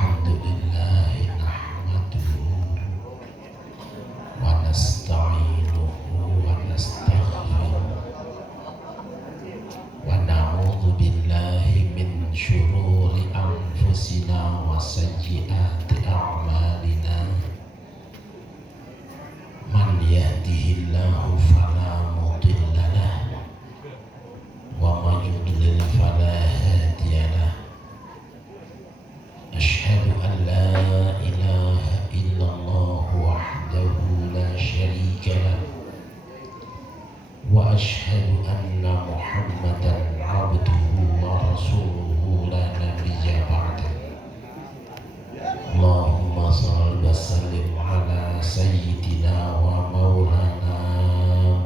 Alhamdulillah nahmaduhu wa nasta'inuhu wa nastaghfiruh wa na'udzu billahi min syururi anfusina wa sayyiati a'malina. Man yahdihillahu fala mudilla lahu wa man yudlil fala hadiya lahu. Asyhadu an la ilaha illallah wahdahu la syarika lahu wa asyhadu anna Muhammadan abduhu wa rasuluhu la nabiyya ba'dahu. Allahumma shalli wa sallim ala sayyidina wa maulana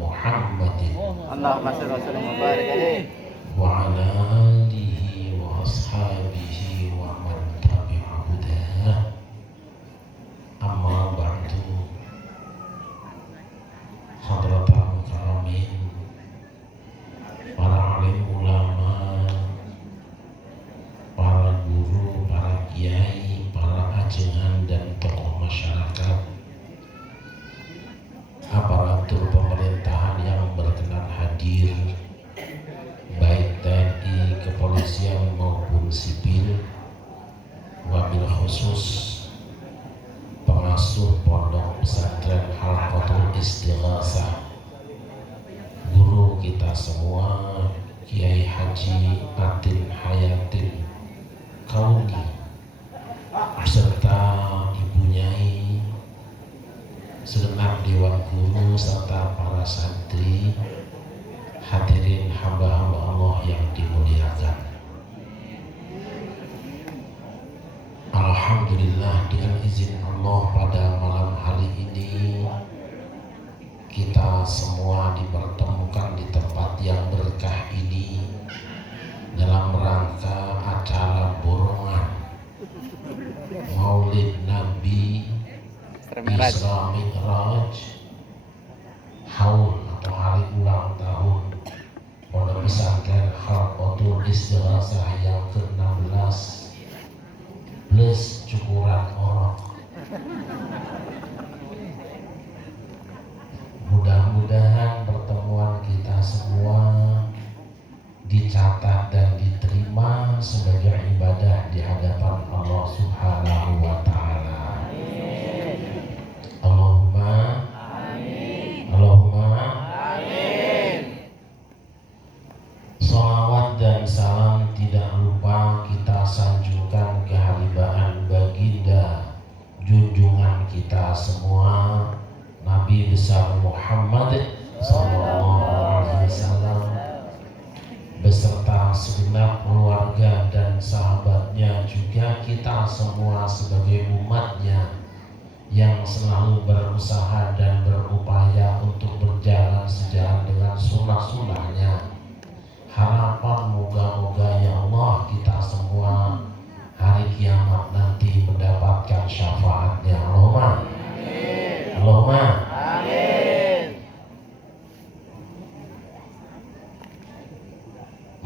Muhammadin Allahumma shalli wa sallim wa barik alaihi wa ala alihi wa ashabihi wa man tabi'a hudah. Amma ba'du. Hadratul mukarramin, para alim ulama, para guru, para kiai, para ajengan dan tokoh masyarakat, aparatur pemerintahan yang berkenan hadir, baik TNI, kepolisian maupun sipil, wabil khusus pengasuh pondok pesantren Halqatul Istighasah, guru kita semua, Kiai Haji Atin Hayatin Kauni, beserta Ibu Nyai, segenap dewan guru serta para santri, hadirin hamba-hamba Allah yang dimuliakan. Alhamdulillah, dengan izin Allah pada malam hari ini kita semua dipertemukan di tempat yang berkah ini dalam rangka acara borongan Maulid Nabi Isra Mi'raj Haul atau hari ulang tahun Pondok Pesantren Halqatul Istighasah yang ke-16 plus cukuran orok. Mudah-mudahan pertemuan kita semua dicatat dan diterima sebagai ibadah di hadapan Allah Subhanahu wa Ta'ala. Allahumma amin. Allahumma amin. Salawat dan salam tidak lupa kita sanjungkan keharibaan baginda junjungan kita semua, Nabi besar Muhammad sallallahu alaihi wasallam beserta segenap keluarga dan sahabatnya, juga kita semua sebagai umatnya yang selalu berusaha dan berupaya untuk berjalan sejalan dengan sunnah-sunnahnya. Harapan moga-moga ya Allah kita semua hari kiamat nanti mendapatkan syafaatnya. Allahumma amin. Allahumma amin.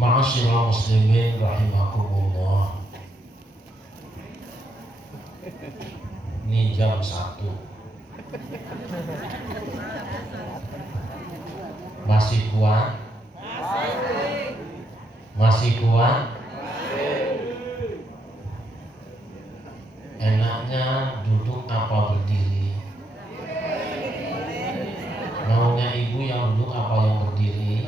Ma'asyiral muslimin rahimakumullah. Ini jam 1. Masih kuat? Masih kuat? Enaknya duduk apa berdiri? Maunya ibu yang duduk apa yang berdiri?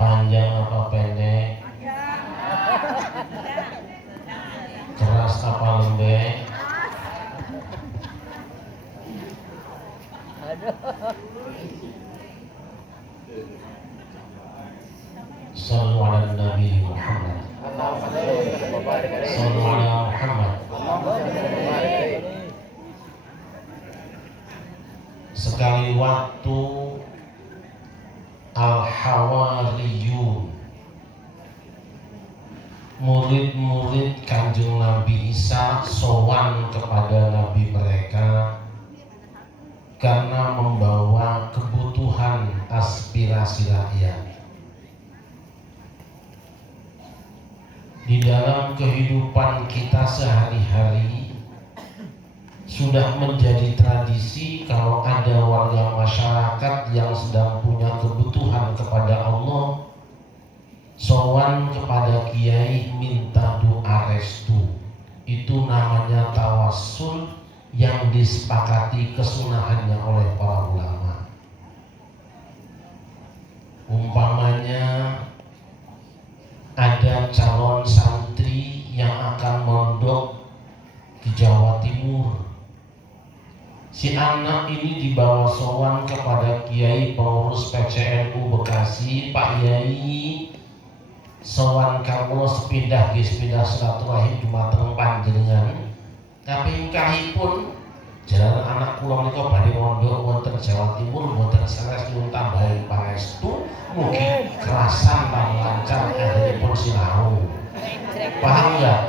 Panjang apa pendek? Keras apa lembek? Sallu ala Nabi Muhammad. Sallu ala Muhammad. Sekali waktu Al-Hawariyun, murid-murid Kanjeng Nabi Isa, sowan kepada Nabi mereka karena membawa kebutuhan aspirasi rakyat. di dalam kehidupan kita sehari-hari sudah menjadi tradisi kalau ada warga masyarakat yang sedang punya kebutuhan kepada Allah, sowan kepada kiai minta doa restu. Itu namanya tawassul yang disepakati kesunahannya oleh para ulama. Umpamanya ada calon santri yang akan mondok di Jawa Timur. Si anak ini dibawa sowan kepada kiai pengurus PCNU Bekasi, Pak Yai, sowan kawula sepindah silaturahim dumateng panjenengan. Kaping kalihipun jalan anak kula menika badhe mondok wonten Jawa Timur, wonten sanes nyuwun tambahi pangestu mugi kerasan lan lancar anggenipun sinau. Paham enggak?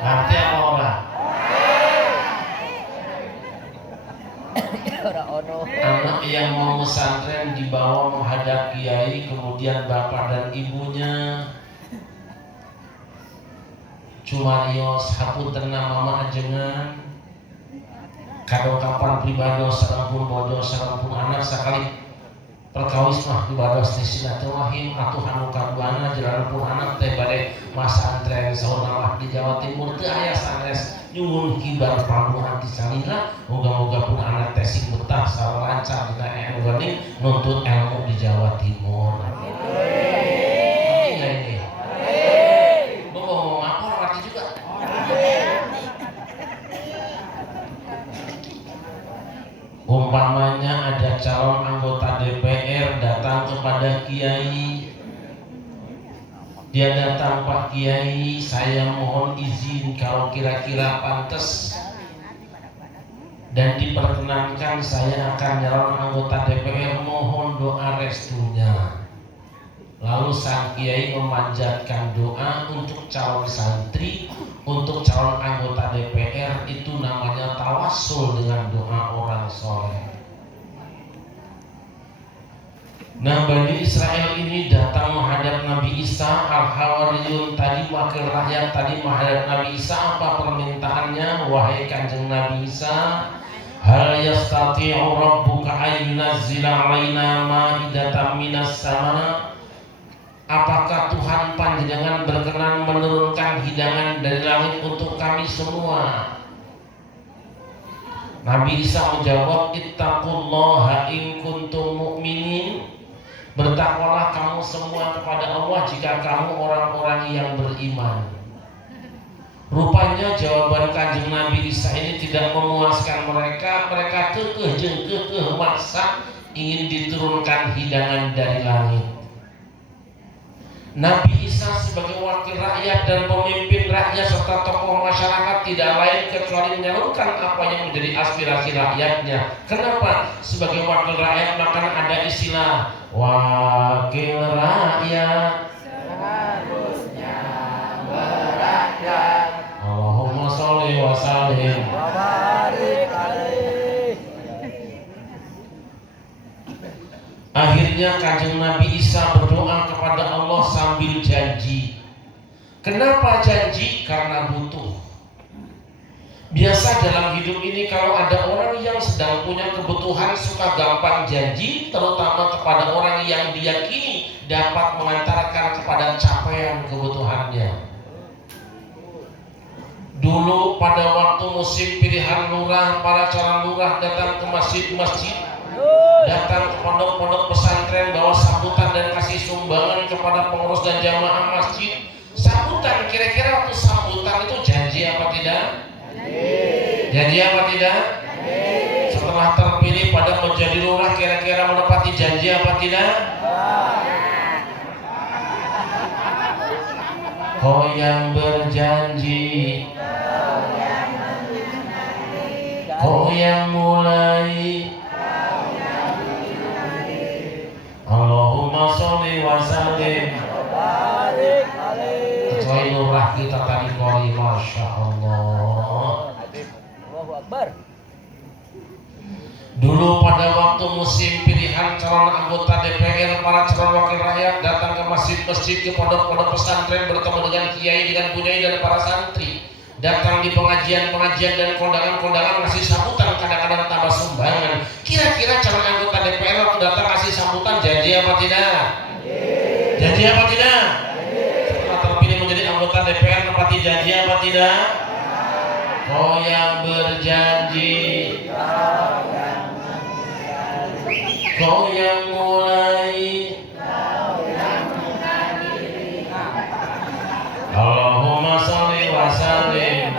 Ngerti apa ora? Anak yang mau pesantren dibawa menghadap kiai, kemudian bapak dan ibunya cumarios hapunten mama ajengan kado kapan pribados sareng bodo sareng anak sakali perkawis mah pribados teh silaturahim atuh anu kaduana jeranpun anak teh bade masantren saurna di Jawa Timur teu aya sanes nyuwun kibar pamuhan ti salila moga-moga pun anak teh sing betah sareng lancar dina anu geuning nuntut ilmu di Jawa Timur. Umpamanya ada calon anggota DPR datang kepada kiai, dia datang, Pak Kiai, saya mohon izin kalau kira-kira pantas dan diperkenankan saya akan nyalon anggota DPR, mohon doa restunya. Lalu sang kiai memanjatkan doa untuk calon santri, untuk calon anggota DPR. Itu namanya tawassul dengan doa orang soleh. Nah, Bani Israel ini datang menghadap Nabi Isa, Al-Hawariyun tadi wakil rakyat tadi menghadap Nabi Isa. Apa permintaannya? Wahai kanjeng Nabi Isa, hal yastati'u rabbuka ayyunazzila 'alaina ma'idatan minas sama. Apakah Tuhan panjenengan berkenan menurunkan hidangan dari langit untuk kami semua? Nabi Isa menjawab, ittaqullaha in kuntum mu'minin. Bertakwalah kamu semua kepada Allah jika kamu orang-orang yang beriman. Rupanya jawaban kanjeng Nabi Isa ini tidak memuaskan mereka. Mereka kekeh maksa ingin diturunkan hidangan dari langit. Nabi Isa sebagai wakil rakyat dan pemimpin rakyat serta tokoh masyarakat tidak lain kecuali menyalurkan apa yang menjadi aspirasi rakyatnya. Kenapa? Sebagai wakil rakyat maka ada istilah wakil rakyat seharusnya berakyat. Allahumma sholli wa sallim wa barik alaihi. Akhirnya kanjeng Nabi Isa berdoa kepada Allah sambil janji. Kenapa janji? Karena butuh. Biasa dalam hidup ini kalau ada orang yang sedang punya kebutuhan suka gampang janji, terutama kepada orang yang diyakini dapat mengantarkan kepada capaian kebutuhannya. Dulu pada waktu musim pilihan lurah, para calon lurah datang ke masjid-masjid, datang ke pondok-pondok pesantren bawa sambutan dan kasih sumbangan kepada pengurus dan jamaah masjid. Sambutan, kira-kira waktu sambutan itu janji apa tidak? Janji apa tidak? Setelah terpilih pada menjadi lurah, kira-kira menepati janji apa tidak? Kau yang berjanji, kau yang mulai, Allahumma sholli wa sallim kecuali lurah kita tadi kori, Masya Allah. Dulu pada waktu musim pilihan calon anggota DPR, para calon wakil rakyat datang ke masjid, ke pondok-pondok pesantren, bertemu dengan kiai, dengan bunyai dan para santri, datang di pengajian-pengajian dan kondangan-kondangan, ngasih sambutan, kadang-kadang tambah sumbangan. Kira-kira calon anggota DPR waktu datang kasih sambutan janji apa tidak? Janji apa tidak? Setelah terpilih menjadi anggota DPR menepati janji apa tidak? Kau yang berjanji, kau yang mulai, Allahumma sholli wa sallim.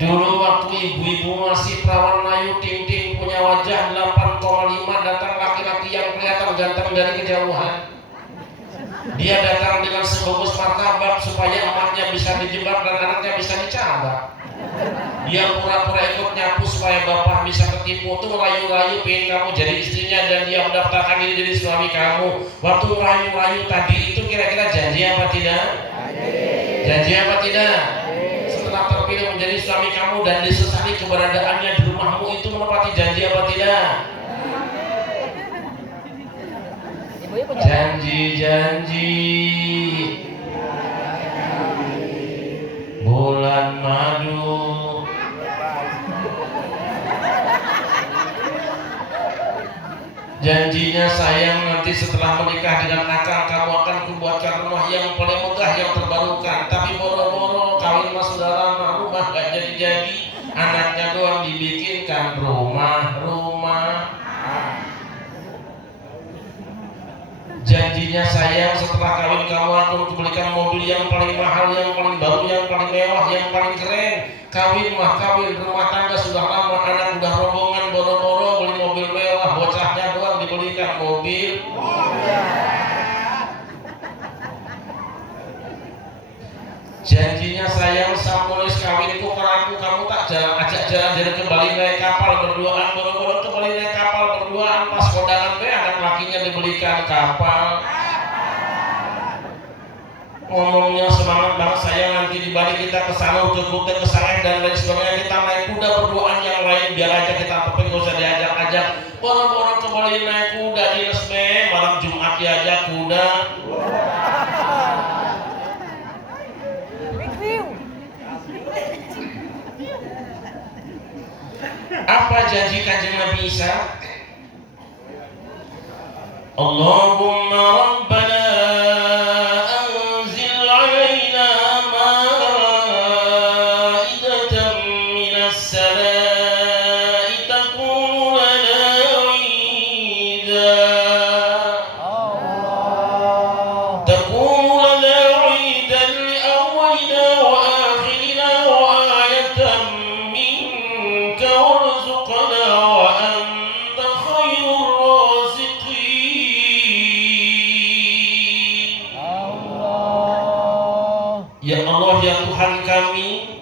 Dulu waktu ibu-ibu masih perawan layu ting-ting, punya wajah 8,5, datang laki-laki yang kelihatan ganteng dari kejauhan. Dia datang dengan sebungkus martabak supaya emaknya bisa dijebak dan anaknya bisa dicabak. Dia pura-pura ikut nyapu supaya bapak bisa ketipu. Tuh rayu-rayu pengen kamu jadi istrinya dan dia mendaftarkan diri jadi suami kamu. Waktu rayu-rayu tadi itu kira-kira janji apa tidak? Janji apa tidak? Setelah terpilih menjadi suami kamu dan disesali keberadaannya di rumahmu, itu menepati janji apa tidak? Janji-janji bulan madu, janjinya sayang nanti setelah menikah dengan akang kamu akan kubuatkan rumah yang paling megah yang terbarukan. Tapi boro-boro kawin mas sudah lama, rumah gak jadi-jadi, anaknya doang dibikinkan rumah. Janjinya sayang setelah kawin kamu akan kubelikan mobil yang paling mahal, yang paling baru, yang paling mewah, yang paling keren. Kawin mah kawin, rumah tangga sudah lama, anak udah rombongan, boro-boro beli mobil mewah, bocahnya doang dibelikan mobil. Janjinya sayang samulis kawinku keraku kamu tak ajak jalan kembali naik kapal berduaan, boro-boro kembali naik kapal berduaan, pas kondangan anak lakinya dibelikan kapal. Ngomongnya semangat banget sayang, nanti di Bali kita ke sana ke Kuta, ke Sangeh dan lain sebagainya, kita naik kuda berduaan, yang lain biar aja kita topeng, gak usah diajak-ajak. Boro-boro kembali naik kuda di Lesme, malam Jumat diajak kuda. Apa janji Kanjeng Nabi Isa? Allahumma rabbana anzil alaina ma'idatan minas samai takunu lana 'idan, takunu lana 'idan li awwalina wa akhirina wa ayatan minka warzuqna wa anta khairur raziqin. Ya Allah, ya Tuhan kami,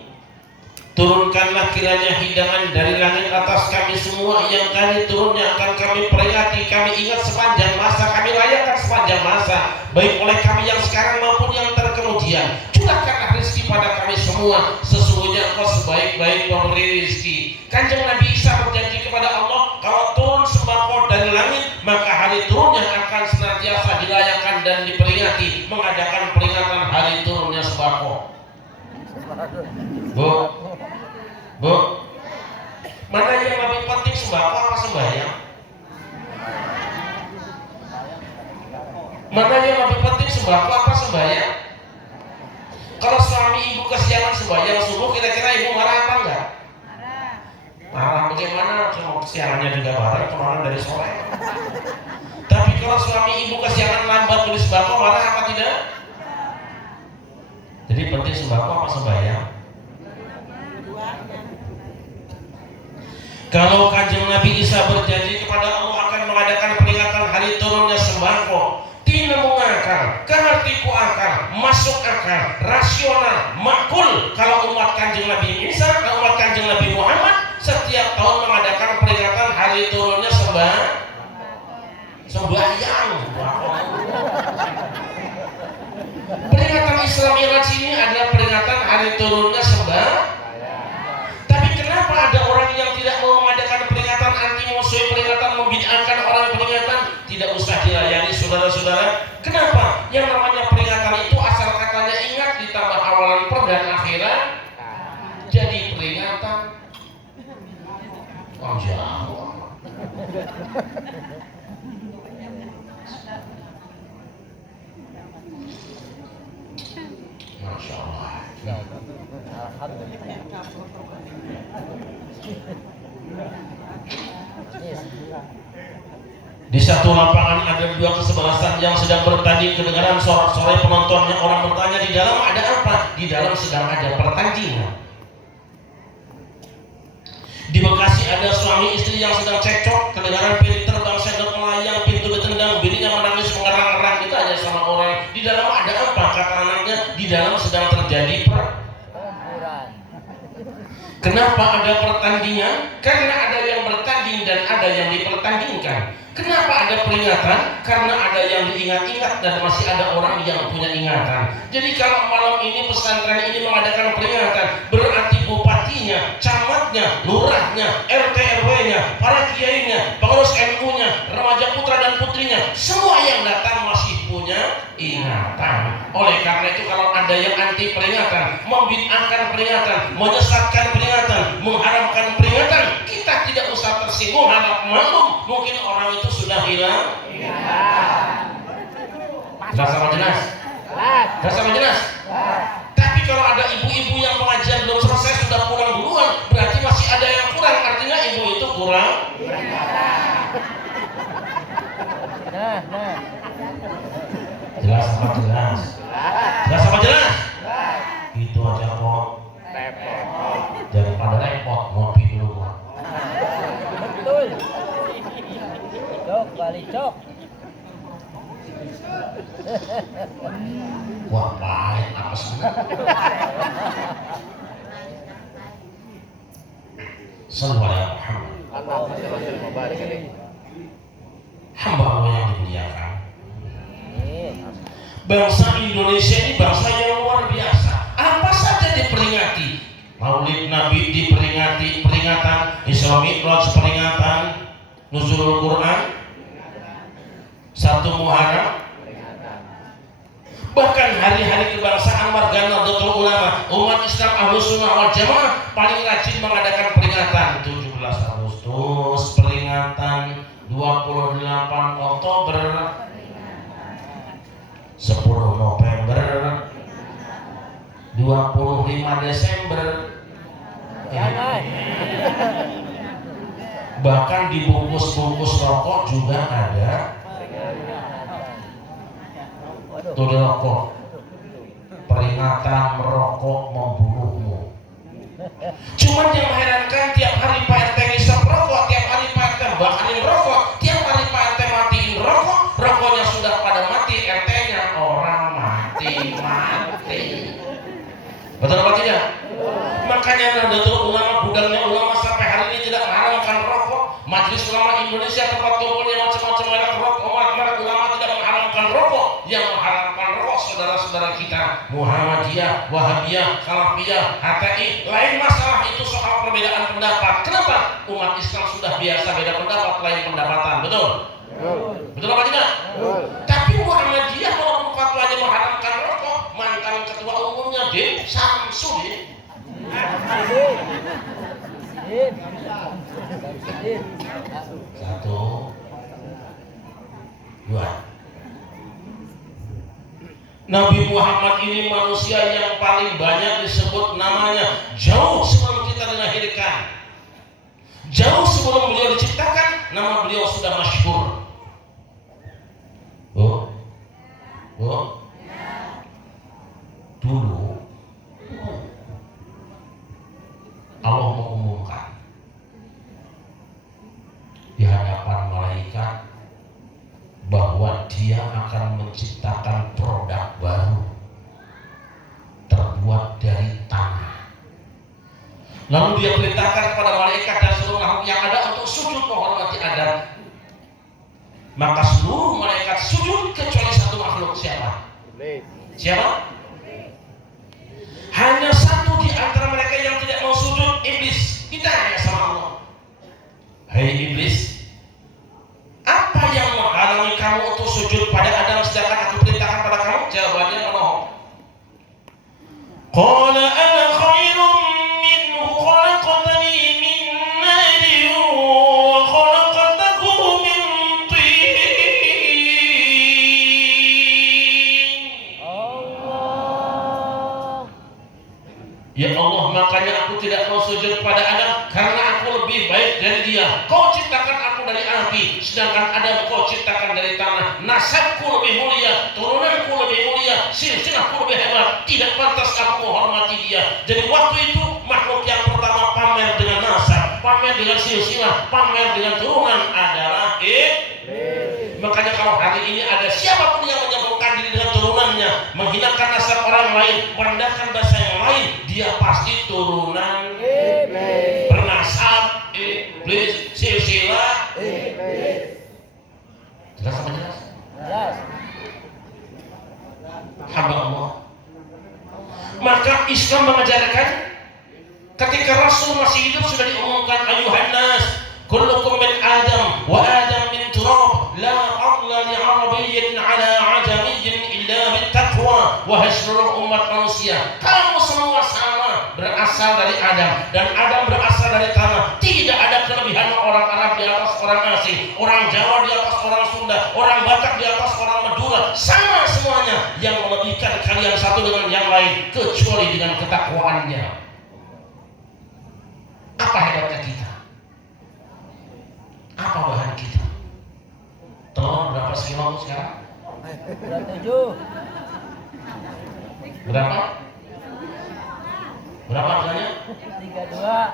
turunkanlah kiranya hidangan dari langit atas kami semua, yang kali turunnya akan kami peringati, kami ingat sepanjang masa, kami rayakan sepanjang masa, baik oleh kami yang sekarang maupun yang terkemudian. Curahkanlah rezeki pada kami semua, sesungguhnya Engkau sebaik-baik pemberi rezeki. Kanjeng Nabi Isa berjanji kepada Allah, kalau turun sembako dari langit, maka hari turunnya akan senantiasa dirayakan dan diperingati, mengadakan peringatan hari turunnya sembako. Bu, mana yang lebih penting, sembako apa sembahyang? Mana yang lebih penting, sembako apa sembahyang? Kalau suami ibu kesiangan sembahyang subuh, kira-kira ibu marah apa enggak? Marah. Bagaimana? Cuma kesiangannya juga bareng kemarin dari sore. Tapi kalau suami ibu kesiangan lambat beli sembako, marah apa tidak? Jadi penting sembako apa sembahyang? Kalau Kanjeng Nabi Isa berjanji kepada Allah akan mengadakan peringatan hari turunnya sembako, tina mengakal, kehartiku akal, masuk akal, rasional, makul. Kalau umat Kanjeng Nabi Isa, umat Kanjeng Nabi Muhammad setiap tahun mengadakan peringatan hari turunnya sembahyang. Peringatan Isra Mi'raj ini adalah peringatan hari turunnya sembahyang. Tapi kenapa ada orang yang tidak mau mengadakan peringatan, anti musuh peringatan, membid'ahkan orang peringatan? Tidak usah dilayani, sudah saudara-saudara. Kenapa? Yang namanya peringatan itu asal katanya ingat ditambah awalan per dan akhirat jadi peringatan. Oh jauh. Masya Allah. Di satu lapangan ada dua kesebelasan yang sedang bertanding, kedengaran sorak-sorai penontonnya. Orang bertanya, di dalam ada apa? Di dalam sedang ada pertandingan. Di Bekasi ada suami istri yang sedang cekcok, kedengaran piring terbang, sendok melayang, pintu ditendang, bininya menangis mengerang-erang. Kita aja sama orang. Di dalam ada apa? Kata anaknya, di dalam sedang terjadi pertempuran. Kenapa ada pertandingan? Karena ada yang bertanding dan ada yang dipertandingkan. Kenapa ada peringatan? Karena ada yang diingat-ingat dan masih ada orang yang punya ingatan. Jadi kalau malam ini pesantren ini mengadakan peringatan, berarti bupatinya, camatnya, lurahnya, RT RW-nya, para kiainya, pengurus NU-nya, remaja putra dan putrinya, semua yang datang masih punya ingatan. Oleh karena itu kalau ada yang anti peringatan, membid'ahkan peringatan, menyesatkan peringatan, mengharamkan peringatan, kita tidak usah tersinggung, harap maklum, mungkin orang itu sudah hilang. Jelas sama jelas? Jelas sama jelas? Tapi kalau ada ibu-ibu yang pengajian belum selesai sudah pulang duluan, berarti masih ada yang kurang, artinya ibu itu kurang. Jelas sama jelas? Jelas sama jelas? Itu aja kok. Daripada repot, ngopi dulu. Betul. Cok, balik cok. Wah, baik apa semua. Sallallahu alaihi Muhammad. Hamba Allah yang dimuliakan. Bangsa Indonesia ini bangsa yang luar biasa. Apa saja diperingati. Maulid Nabi diperingati, peringatan Isra Mi'raj peringatan, Nuzulul Quran, 1 Muharram, bahkan hari-hari kebangsaan warga Nahdlatul Ulama, umat Islam Ahlus Sunnah wal Jamaah paling rajin mengadakan peringatan. 17 Agustus peringatan, 28 Oktober, 10 November, 25 Desember. Bahkan di bungkus-bungkus rokok juga ada tuh rokok, peringatan merokok membunuhmu. Cuman yang mengherankan, tiap hari Pak RT ngisap rokok, tiap hari Pak RT bakarin rokok, tiap hari Pak RT matiin rokok, rokoknya sudah pada mati, RT-nya orang mati. Betul apa tidak? Makanya Nahdlatul Ulama, gudangnya ulama sampai hari ini tidak mengharamkan rokok. Majelis Ulama Indonesia tempat kumpulnya macam-macam merek rokok, merek ulama tidak mengharamkan rokok. Yang mengharamkan rokok saudara-saudara kita Muhammadiyah, Wahabiyah, Salafiyah, HTI. Lain masalah itu soal perbedaan pendapat. Kenapa? Umat Islam sudah biasa beda pendapat, lain pendapatan. Betul? Betul apa tidak? Tapi Muhammadiyah walaupun fatwanya mengharamkan rokok, mantan ketua umumnya Din Samsudin. Satu, dua. Nabi Muhammad ini manusia yang paling banyak disebut namanya jauh sebelum kita dilahirkan. Jauh sebelum beliau diciptakan, nama beliau sudah masyhur. Dulu Allah mengumumkan di hadapan malaikat bahwa Dia akan menciptakan produk baru terbuat dari tanah. Lalu Dia perintahkan kepada malaikat dan seluruh makhluk yang ada untuk sujud menghormati Adam. Maka seluruh malaikat sujud kecuali satu makhluk. Siapa? Siapa? Hanya satu di antara mereka yang tidak mau sujud, iblis. Ditanya sama Allah, "Hai iblis, apa yang menghalangi kamu untuk sujud pada api, sedangkan Adam kau ciptakan dari tanah. Nasabku lebih mulia, turunanku lebih mulia, silsilahku lebih hebat. Tidak pantas aku menghormati dia. Jadi waktu itu makhluk yang pertama pamer dengan nasab, pamer dengan silsilah, pamer dengan turunan adalah Makanya kalau hari ini ada siapapun yang menyebutkan diri dengan turunannya, menghinakan nasab orang lain, merendahkan bahasa yang lain, dia pasti turunan bernasab iblis, silsilah iblis. Jelas apa jelas? Jelas. Hamba Allah. Maka Islam mengajarkan ketika Rasul masih hidup sudah diumumkan, ayuhan nas kullukum min Adam wa Adam min turab, la adla li arabiyyin ala ajamiyyin illa bittaqwa. Wahai seluruh umat manusia, kamu semua sama, berasal dari Adam dan Adam berasal dari tanah. Tidak ada kelebihan orang Arab di atas orang asing, orang Jawa di atas orang Sunda, orang Batak di atas orang Madura. Sama semuanya. Yang melebihkan kalian satu dengan yang lain kecuali dengan ketakwaannya. Apa hebatnya kita? Apa bahan kita? Telur berapa sekilo sekarang? 27. Berapa? Berapa harganya? 32.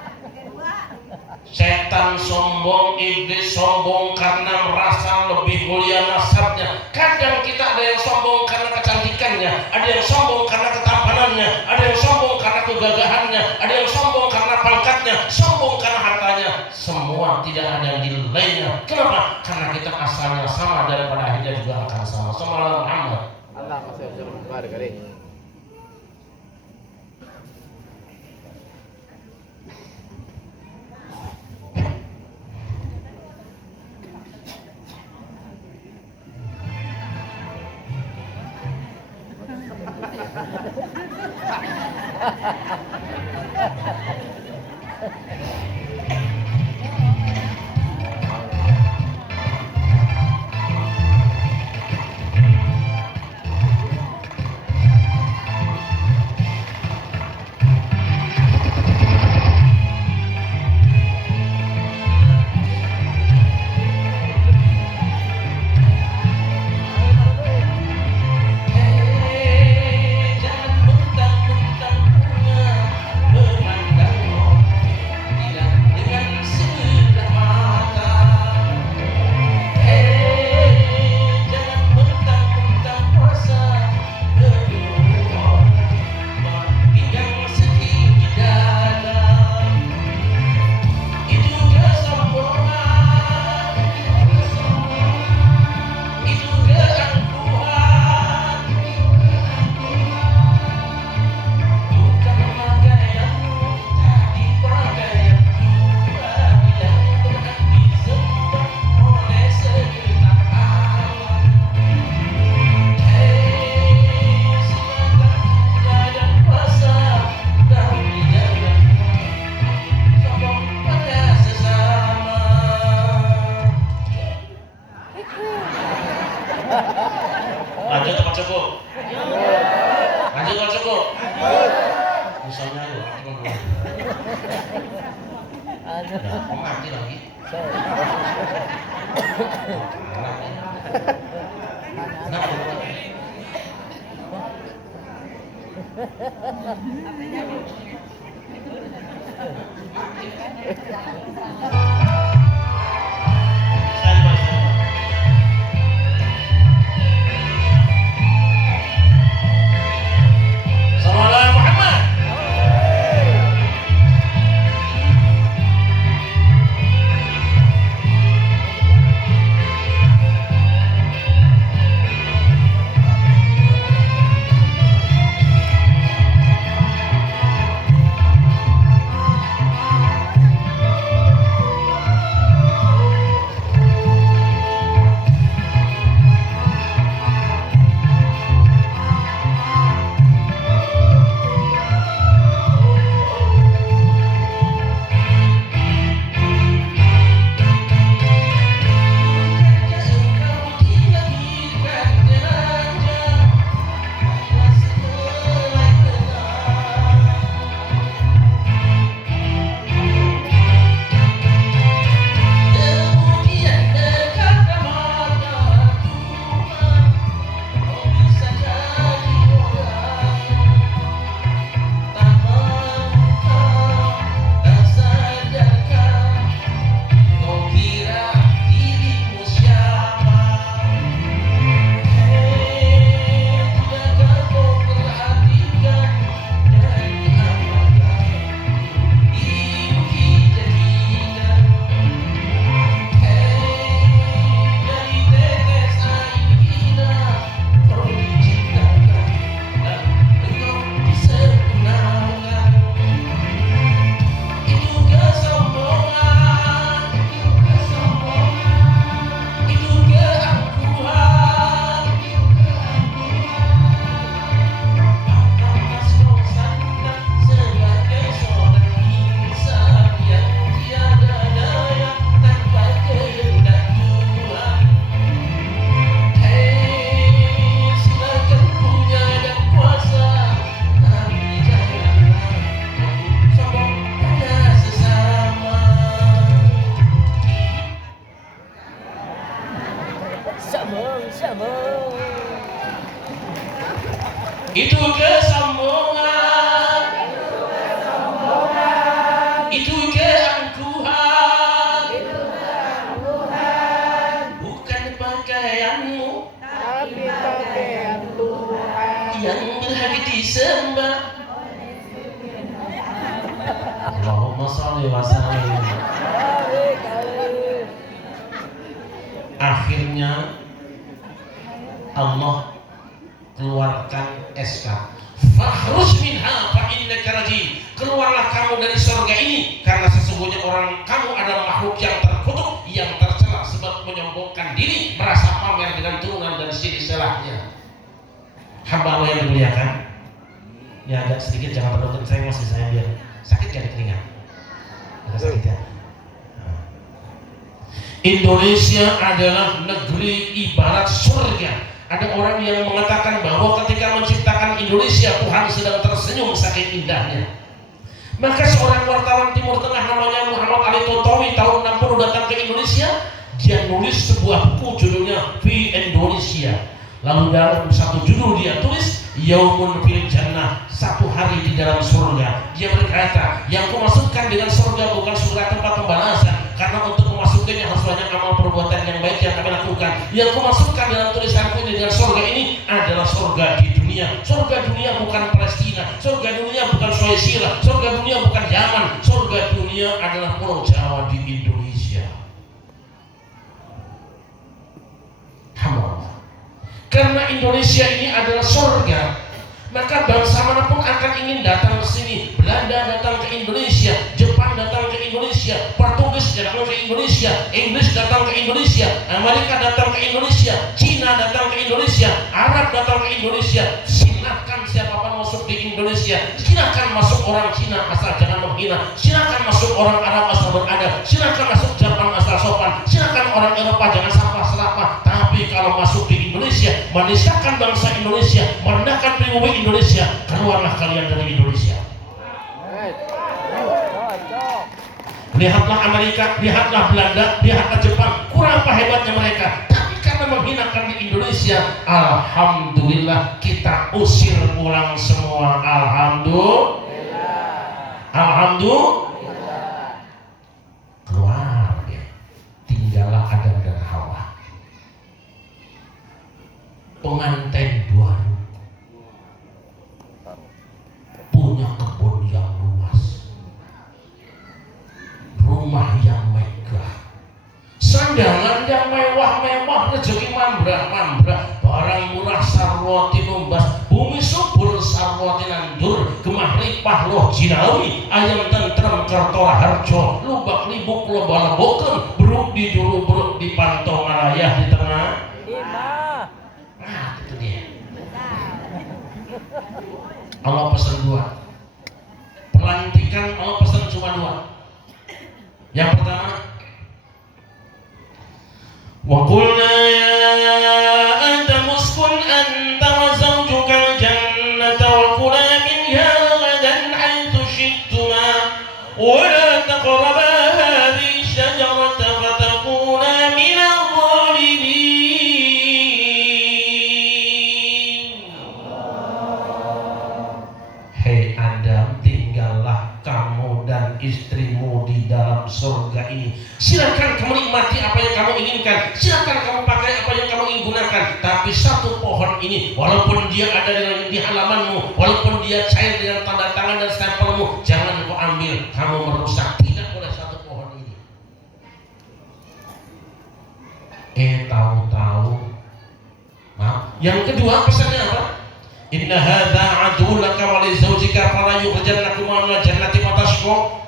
Setan sombong, iblis sombong karena merasa lebih mulia nasabnya. Kadang kita ada yang sombong karena kecantikannya, ada yang sombong karena ketampanannya, ada yang sombong karena kegagahannya, ada yang sombong karena pangkatnya, sombong karena hartanya. Semua tidak ada nilainya. Kenapa? Karena kita asalnya sama dan pada akhirnya juga akan sama. Sallallahu Muhammad. Allah masih berbahagia kali. Lanjut apa cukup? Lanjut apa cukup? Misalnya yuk, nah, kok mati lagi? Kenapa? Standby, standby. Sallallahu Muhammad. Sabar. Itu kesombongan, itu keangkuhan, bukan pakaianmu Tapi pakaian Tuhan. yang berhak disembah. Allahumma sholli wa sallim. Akhirnya Allah keluarkan SK, fakhruj minha fa innaka rajim. Keluarlah kamu dari surga ini karena sesungguhnya orang kamu adalah makhluk yang terkutuk, yang tercela sebab menyombongkan diri, merasa pamer dengan turunan dan silsilahnya. Hamba Allah yang dimuliakan, ya agak sedikit jangan terlalu kenceng masih saya biar sakit gak di telinga. Agak sakit ya. Indonesia adalah negeri ibarat surga. Ada orang yang mengatakan bahwa ketika menciptakan Indonesia Tuhan sedang tersenyum saking indahnya. Maka seorang wartawan Timur Tengah namanya Muhammad Ali Totowi tahun 60 datang ke Indonesia. Dia nulis sebuah buku judulnya Fi Indonesia. Lalu dalam satu judul dia tulis Yaumun fil Jannah, satu hari di dalam surga. Dia berkata, yang kumaksudkan dengan surga bukan surga tempat pembalasan, karena untuk memasukinya harus banyak amal perbuatan yang baik yang kami lakukan. Yang kumaksudkan dalam tulisanku ini dengan surga ini adalah surga di dunia. Surga dunia bukan Palestina, surga dunia bukan Swaziland, surga dunia bukan Yaman, surga dunia adalah Pulau Jawa di Indonesia. Alhamdulillah. Karena Indonesia ini adalah surga, maka bangsa manapun akan ingin datang ke sini. Belanda datang ke Indonesia, Jepang datang ke Indonesia, Portugis datang ke Indonesia, Inggris datang ke Indonesia, Amerika datang ke Indonesia, Cina datang ke Indonesia, Arab datang ke Indonesia. Silakan siapapun masuk di Indonesia. Silakan masuk orang Cina asal jangan menghina. Silakan masuk orang Arab asal beradab. Silakan masuk Jepang asal sopan. Silakan orang Eropa jangan sampah serapah. Tapi kalau masuk di Indonesia, menistakan bangsa Indonesia, merendahkan pribumi Indonesia, keluarlah kalian dari Indonesia. Lihatlah Amerika, lihatlah Belanda, lihatlah Jepang, kurang apa hebatnya mereka. Tapi karena menghinakan di Indonesia, alhamdulillah kita usir pulang semua. Alhamdulillah. Keluar ya. Tinggallah Adam dan Hawa. Pengantin baru punya kebun yang luas, rumah yang megah, sandalan yang mewah-mewah, rezeki mambrah-mambrah, barang murah sarwati numbas, bumi subur sarwati nandur, gemah ripah loh jinawi, ayam tentrem kertora harjo, lubak libuk loba leboken, beruk di juru beruk di pantau malayah di tengah. Nah itu dia. Allah pesan dua. Pelantikan Allah pesan cuma dua. Yang pertama, wa qulna ya Adam uskun anta wa zawjukal jannata wa kula minha ragadan haythu shi'tuma wa la taqraba hadhihi shajarata fatakuna minadh dhalimin. Hei Adam, tinggallah kamu dan istrimu di dalam surga ini. Silakan kamu nikmati apa yang kamu inginkan, silakan kamu pakai apa yang kamu ingin gunakan. Tapi satu pohon ini, walaupun dia ada di halamanmu, walaupun dia cair dengan tanda tangan dan stempelmu, jangan kau ambil, kamu merusak. Tidak boleh satu pohon ini. Tahu-tahu. Maaf. Yang kedua pesannya apa? Inna hadza aduwwun laka wa li zawjika fala yukhrijannakuma minal jannati fatashqa.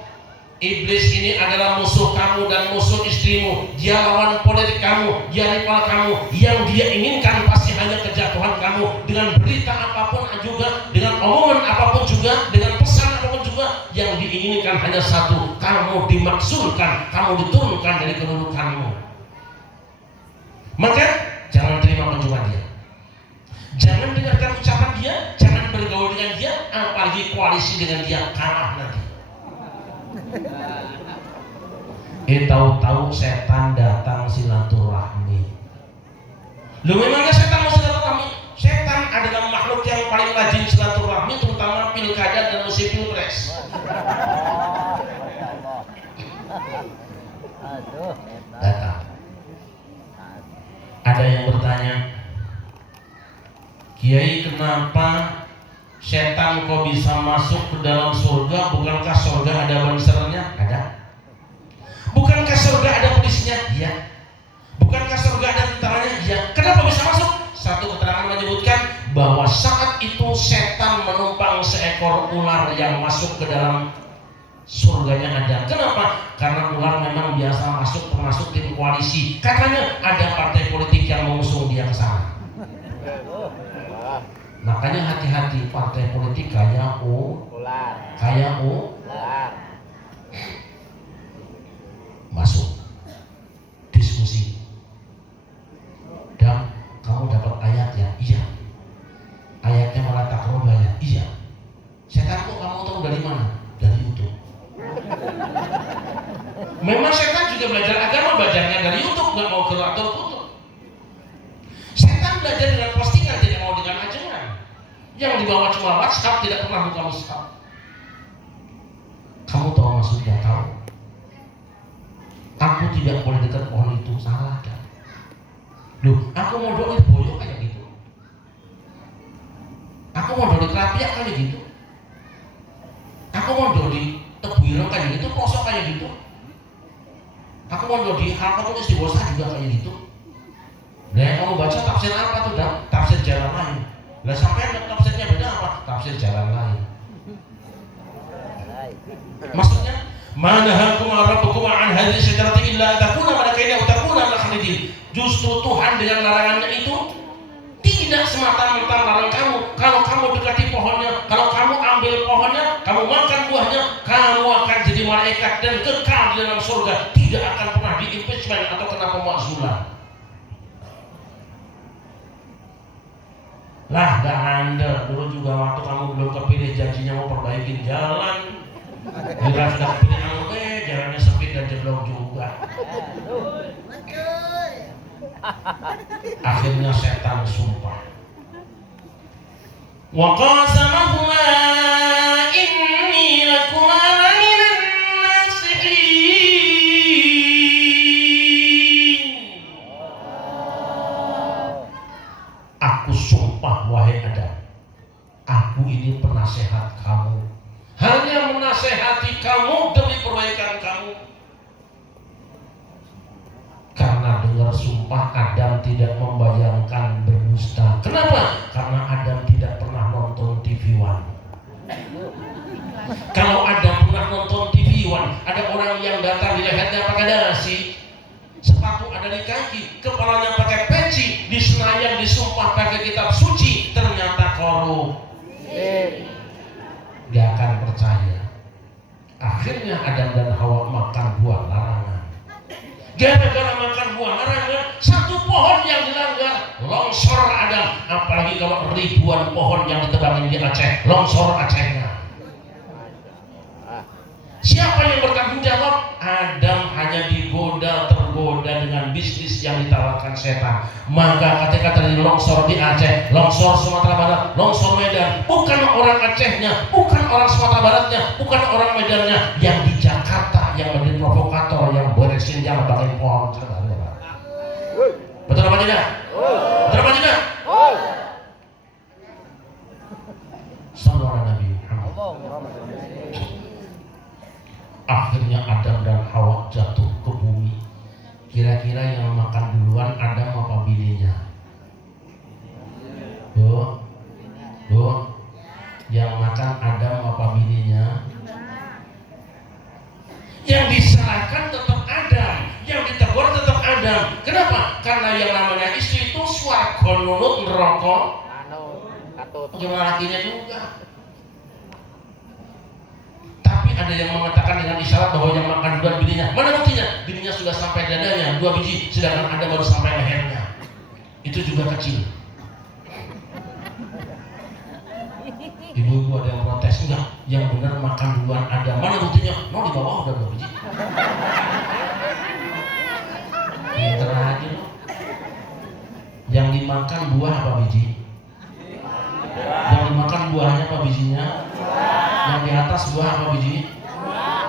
Iblis ini adalah musuh kamu dan musuh istrimu. Dia lawan politik kamu, dia rival kamu. Yang dia inginkan pasti hanya kejatuhan kamu. Dengan berita apapun juga, dengan omongan apapun juga, dengan pesan apapun juga, yang diinginkan hanya satu: kamu dimaksudkan, kamu diturunkan dari kedudukanmu. Maka jangan terima kunjungan dia. Jangan dengarkan ucapan dia, jangan bergaul dengan dia, apalagi koalisi dengan dia, kalah nanti. Tahu-tahu setan datang silaturahmi. Lu memangnya setan mau silaturahmi? Setan adalah makhluk yang paling rajin silaturahmi, terutama pilkada dan musim pilpres. Aduh, Datang. Ada yang bertanya, Kiai, kenapa setan kok bisa masuk ke dalam surga? Bukankah surga ada bansernya? Ada. Bukankah surga ada polisinya? Iya. Bukankah surga ada tentaranya? Iya. Kenapa bisa masuk? Satu keterangan menyebutkan bahwa saat itu setan menumpang seekor ular yang masuk ke dalam surganya ada. Kenapa? Karena ular memang biasa masuk termasuk tim koalisi. Katanya ada partai politik yang mengusung dia ke sana. Makanya hati-hati partai politik kayak Ular. Masuk diskusi. Dan kamu dapat ayat ya? Iya. Ayatnya malah takrobah ya? Iya. Setan kok kamu tahu dari mana? Dari YouTube. Memang setan juga belajar agama, belajarnya dari YouTube, nggak mau ke atur kutub. Setan belajar dengan postingan, tidak mau dengan ajaran. Yang dibawa cuma WhatsApp, tidak pernah buka mushaf. Kamu tahu maksudnya? Tahu? Aku tidak boleh dekat pohon itu, salah kan? Loh, aku mau doa di boyok kayak gitu. Aku mau doa di kerapiak kayak gitu. Aku mau doa di tebuireng kayak gitu, kosong kayak gitu. Aku mau doa di halqa tulis di bosa juga kayak gitu. Nah, yang kamu baca tafsir apa tuh? Tafsir jalan lain. Lah sampai tafsirnya beda apa? Tafsir jalan lain. Maksudnya, manahakum rabbukum an hadhihi syajarati illa takuna malakaina wa takuna khalidin. Justru Tuhan dengan larangannya itu tidak semata-mata larang kamu. Kalau kamu dekati pohonnya, kalau kamu ambil pohonnya, kamu makan buahnya, kamu akan jadi malaikat dan kekal di dalam surga. Tidak akan pernah di-impeachment atau kena pemakzulan. Lah, gak andel. Dulu juga waktu kamu belum kepilih janjinya mau perbaikin jalan. Bila sudah kepilih jalannya sempit dan jeblok juga. Akhirnya setan sumpah. Wa qasamahuma inni lakuma laminan nasihin. Aku sumpah wahai Adam, aku ini penasehat kamu, hanya menasehati kamu demi perbaikan kamu. Karena dengar sumpah Adam tidak membayangkan berdusta. Kenapa? Karena Adam tidak pernah nonton TV One. Kalau Adam pernah nonton TV One, ada orang yang datang di lehernya pakai dasi, sepatu ada di kaki, kepalanya pakai peci, di Senayan disumpah pakai kitab suci, ternyata korup. Gak akan percaya. Akhirnya Adam dan Hawa makan buah larangan. Gara-gara makan buah larangan, satu pohon yang dilanggar, longsor Adam. Apalagi kalau ribuan pohon yang ditebangin di Aceh, longsor Acehnya. Siapa yang bertanggung jawab? Adam hanya tergoda dengan bisnis yang ditawarkan setan. Maka ketika terjadi longsor di Aceh, longsor Sumatera Barat, longsor Medan, bukan orang Acehnya, bukan orang Sumatera Baratnya, bukan orang Medannya, yang di Jakarta yang menjadi provokator, yang beresin jalan bagian pohon. Betul apa tidak? Betul apa tidak? Sallallahu Nabi Muhammad. Akhirnya Adam dan Hawa jatuh ke bumi. Kira-kira yang makan duluan Adam apa bininya? Bu, yang makan Adam apa bininya? Yang disalahkan tetap Adam, yang ditegur tetap Adam. Kenapa? Karena yang namanya istri itu swarga nunut neraka. Gimana lakinya juga. Tapi ada yang mengatakan dengan isyarat bahwa yang makan duluan bininya. Mana buktinya? Bininya sudah sampai dadanya 2 biji, sedangkan Adam baru sampai lehernya. Itu juga kecil. Ibu-ibu ada yang protes, enggak, yang benar makan duluan Adam. Mana buktinya? Mau di bawah udah 2 biji. Pinter aja loh. Yang di dimakan buah apa biji? Yang dimakan buahnya apa bijinya? Yang di atas buah apa biji?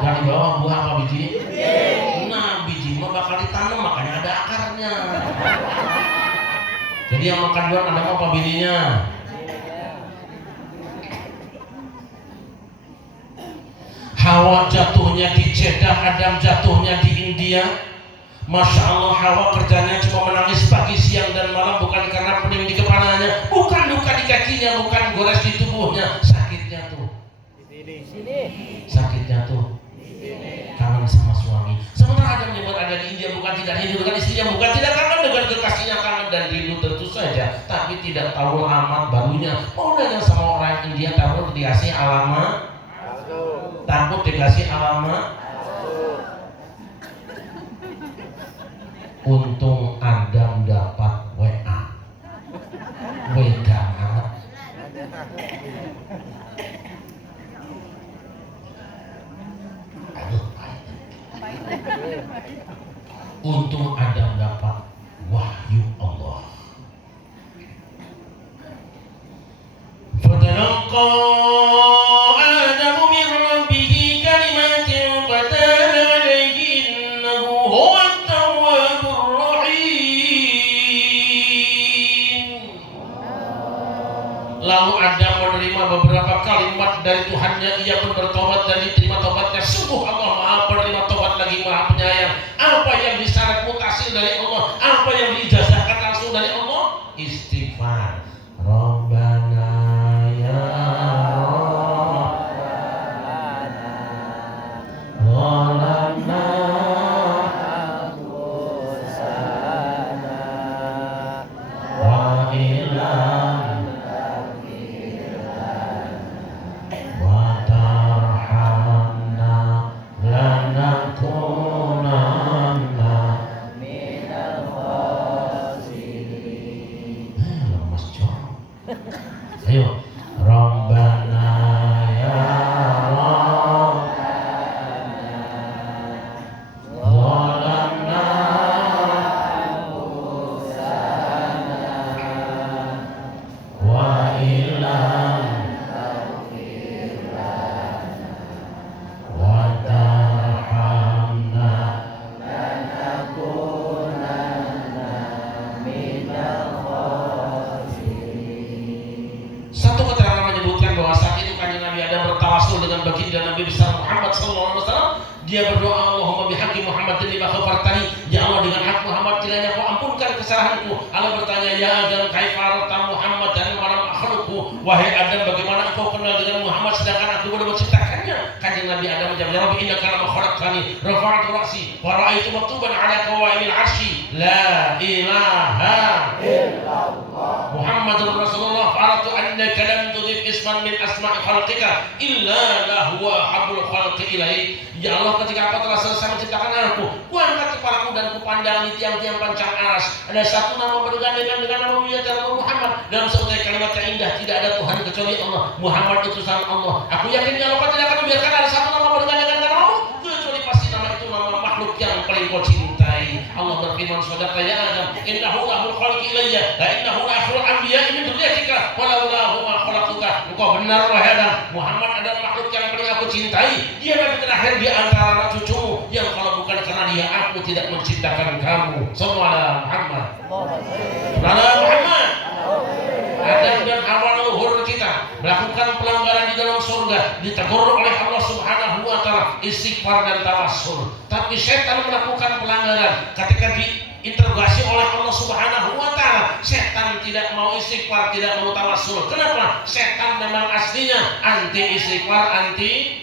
Yang di bawah buah apa biji? Nah, biji mah bakal ditanam, makanya ada akarnya. Jadi yang makan buah ada apa bijinya? Hawa jatuhnya di Jeddah, Adam jatuhnya di India. Masya Allah, Hawa kerjanya cuma menangis pagi, siang, dan malam. Bukan karena pening di kepalanya, bukan luka di kakinya, bukan gores di tubuhnya. Sakitnya tuh, sakitnya tuh kangen sama suami. Sementara Adam yang berada di India bukan tidak rindu dengan istrinya, bukan tidak kangen dengan kekasihnya, kangen dan rindu tentu saja, tapi tidak tahu alamat barunya. Mau nanya sama orang India, takut dikasih alamat, takut dikasih alamat. Untung Adam dapat WA, wedangan. Aduh, untung Adam dapat wahyu Allah. Fatalaqa Adamu min Rabbihi kalimatin fataba alayhi innahu huwat tawwabur rahim. Lalu Adam menerima beberapa kalimat dari Tuhannya, ia pun bertobat dan diterima tobatnya. Sungguh Allah Maha penerima tobat lagi Maha penyayang. Apa yang disyarat mutasil dari Allah, apa yang diijazahkan langsung dari Allah? Istighfar. Rabbana ya Rabbana wa ilam wa tarhamna lanakunanna minal khasirin. Lemas jauh. Ayo, Rabbana ya Rabbana zalamna anfusana wa illam taghfir lana wa tarhamna lanakunanna minal khasirin. Satu keterangan menyebutkan bahwa saat itu kanjeng Nabi Adam bertawasul dengan baginda Nabi besar Muhammad SAW. Dia berdoa, Allahumma bihaqqi Muhammadin lima ghafartani, ya Allah dengan hak Muhammad kiranya kau ampunkan kesalahanku. Allah bertanya, ya Adam kaifa arafta Muhammad dan walam akhluqhu, wahai Adam bagaimana engkau kenal dengan Muhammad sedangkan aku belum menciptakannya? Kanjeng Nabi Adam menjawab, ya Rabbi innaka lamma khalaqtani rafa'tu ra'si wa ra'aitu maktuban ala qawaimil 'arsy la ilaha illallah Muhammadur Rasulullah fa'aratu annaka lam tudhif isman min asma'i khalqika illa la huwa hablul khalqi ilaik. Ya Allah, ketika Engkau telah selesai menciptakan aku, kuangkat kepalaku dan kupandang di tiang-tiang pancang aras. Ada satu nama bergandengan dengan nama mulia dan nama Muhammad. Dalam seutai kalimat yang indah, tidak ada Tuhan kecuali Allah. Muhammad utusan Allah. Aku yakin ya Allah, Kau tidak akan membiarkan ada satu nama bergandengan dengan namamu, kecuali pasti nama itu nama makhluk yang paling Kau cintai. Allah berfirman, sadaqta ya Adam, innahu lahul khalqi ilayya, la innahu la akhirul anbiya'i min dzurriyyatika, walaula huma khalaqtuka. Engkau benar wahai Adam, Muhammad adalah makhluk yang paling aku cintai. Dia nabi terakhir di antara anak cucumu, yang kalau bukan karena dia aku tidak menciptakan kamu. Sallallahu alaihi Muhammad. Muhammad. Adam dan Hawa leluhur kita melakukan pelanggaran di dalam surga, ditegur oleh Allah Subhanahu wa taala, istighfar dan tawassul. Tapi setan melakukan pelanggaran ketika diinterogasi oleh Allah Subhanahu wa taala. Setan tidak mau istighfar, tidak mau tawassul. Kenapa? Setan memang aslinya anti istighfar, anti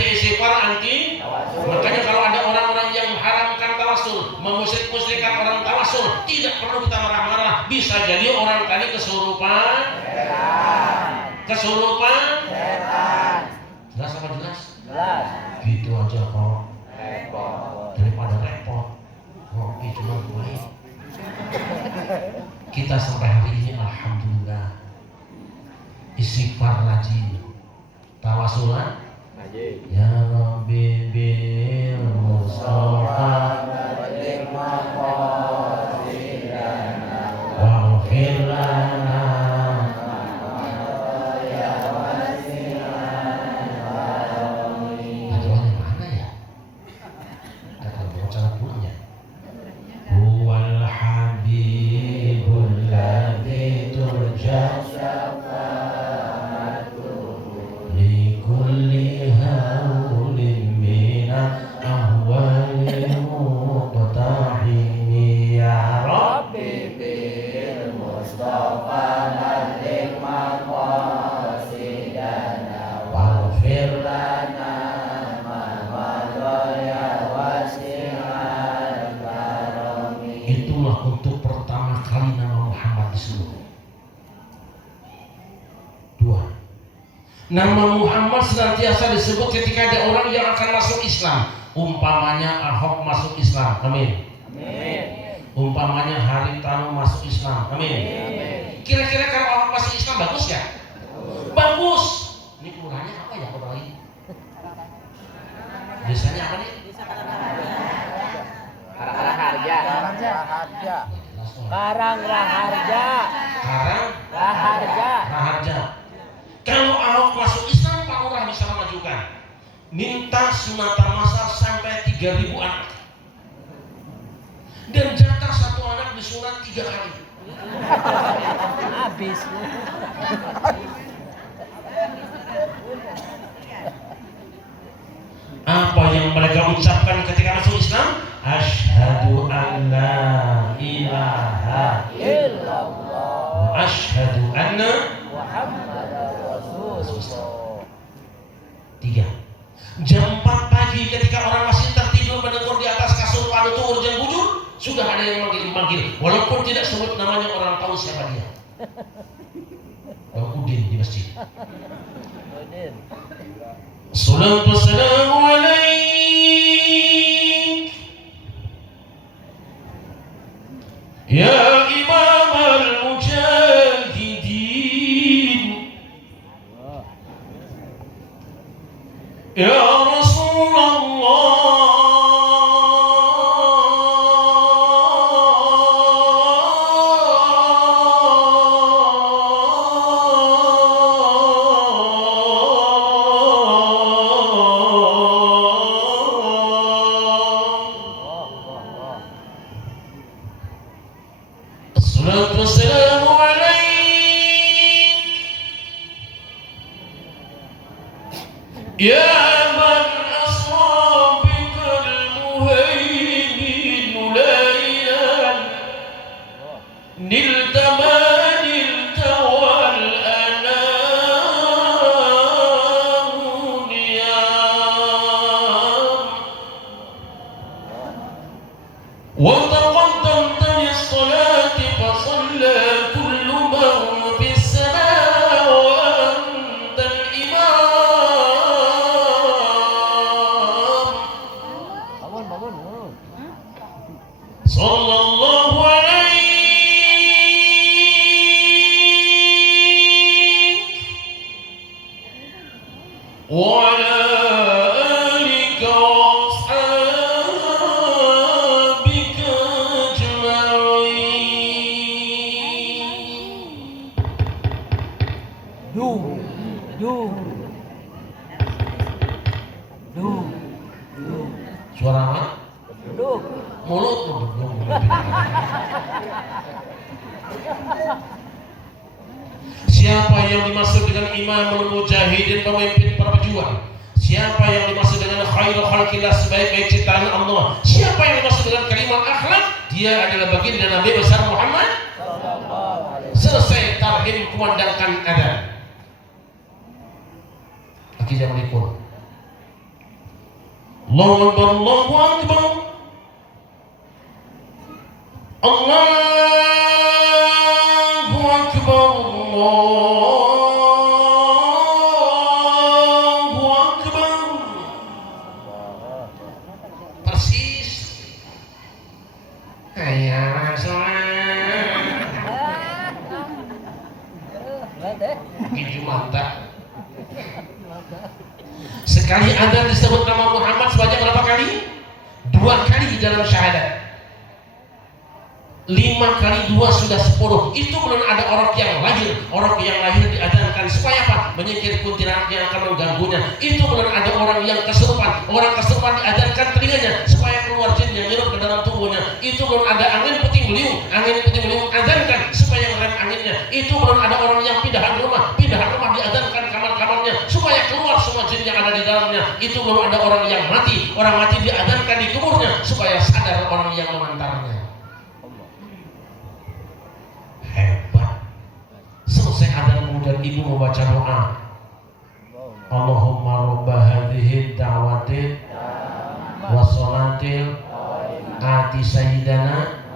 istighfar, anti tawassul. Makanya kalau ada orang-orang yang mengharamkan tawassul, memusyrik-musyrikkan orang tawassul, tidak perlu kita marah-marah. Bisa jadi orang tadi kesurupan setan. Jelas apa jelas? Jelas. Gitu aja kok. Daripada repot. Ngopi cuma baik. Kita sampai hari ini alhamdulillah istighfar rajin, tawasulan ya Rabbi bil Mustafa wa Itulah untuk pertama kali nama Muhammad disebut. Dua, nama Muhammad senantiasa disebut ketika ada orang yang akan masuk Islam. Umpamanya Ahok masuk Islam, amin. Umpamanya Haritanu masuk Islam, amin. Kira-kira kalau Ahok masuk Islam bagus ya? Bagus. Ini kelurahannya apa ya kalau lagi? Desanya apa nih? Raharja. Karang Raharja. Kalau Ahok masuk Islam, Pak Lurah bisa mengajukan minta sunatan masal sampai 3.000 anak dan jatah satu anak disunat 3 kali. Habis. Apa yang mereka ucapkan ketika masuk Islam? Asyhadu an la ilaha Illallah. wa asyhadu anna Muhammadar Rasulullah. 3. Jam 4 pagi ketika orang masih tertidur menengkur di atas kasur pada tuh urjan bujur, sudah ada yang manggil. Walaupun tidak sebut namanya, orang tahu siapa dia. Bang Udin di masjid. Udin. Salatu wassalamu alaik ya imam al-mujahidin ya Rasulullah. Assalatu wassalamu alaik ya man asabikal muhaimin laylan nilta ma nilta wal anam niyam wa taqaddamta lis-salati fasalla kullu man fis samaa wa anta al-imam. Bangun. Sallallahu alaihi wa ala alika wa ashabika ajma'in. Suara apa? Mulut. Siapa yang dimaksud dengan imamul mujahidin, pemimpin para pejuang? Siapa yang dimaksud dengan khairul khalqillah, sebaik-baik ciptaan Allah? Siapa yang dimaksud dengan kalimat akhlak? Dia adalah baginda dari Nabi besar Muhammad. Selesai tarhim, kumandangkan adzan. Lagi jangan ikut. Allahu Akbar, Allahu Akbar. Allahu Akbar, Allahu Akbar. Persis kayak sholat gitu mantap. Sekali adzan disebut nama Muhammad sebanyak berapa kali? 2 kali di dalam syahadat. 5 kali 2 sudah 10. Itu belum ada orang yang lahir. Orang yang lahir diadzankan supaya apa? Menyingkir kuntilanak yang akan mengganggunya. Itu belum ada orang yang kesurupan. Orang kesurupan diadzankan telinganya supaya keluar jin yang nyurup ke dalam tubuhnya. Itu belum ada angin puting beliung. Angin puting beliung adzankan supaya ngerem anginnya. Itu belum ada orang yang pindahan rumah diadzankan kamar-kamarnya supaya keluar semua jin yang ada di dalamnya. Itu belum ada orang yang mati. Orang mati diadzankan di kuburnya supaya sadar orang yang mengantarnya. Hebat. Selesai adzan kemudian ibu membaca doa. Allahumma robba hadhihi da'wati wa salatil ati sayyidana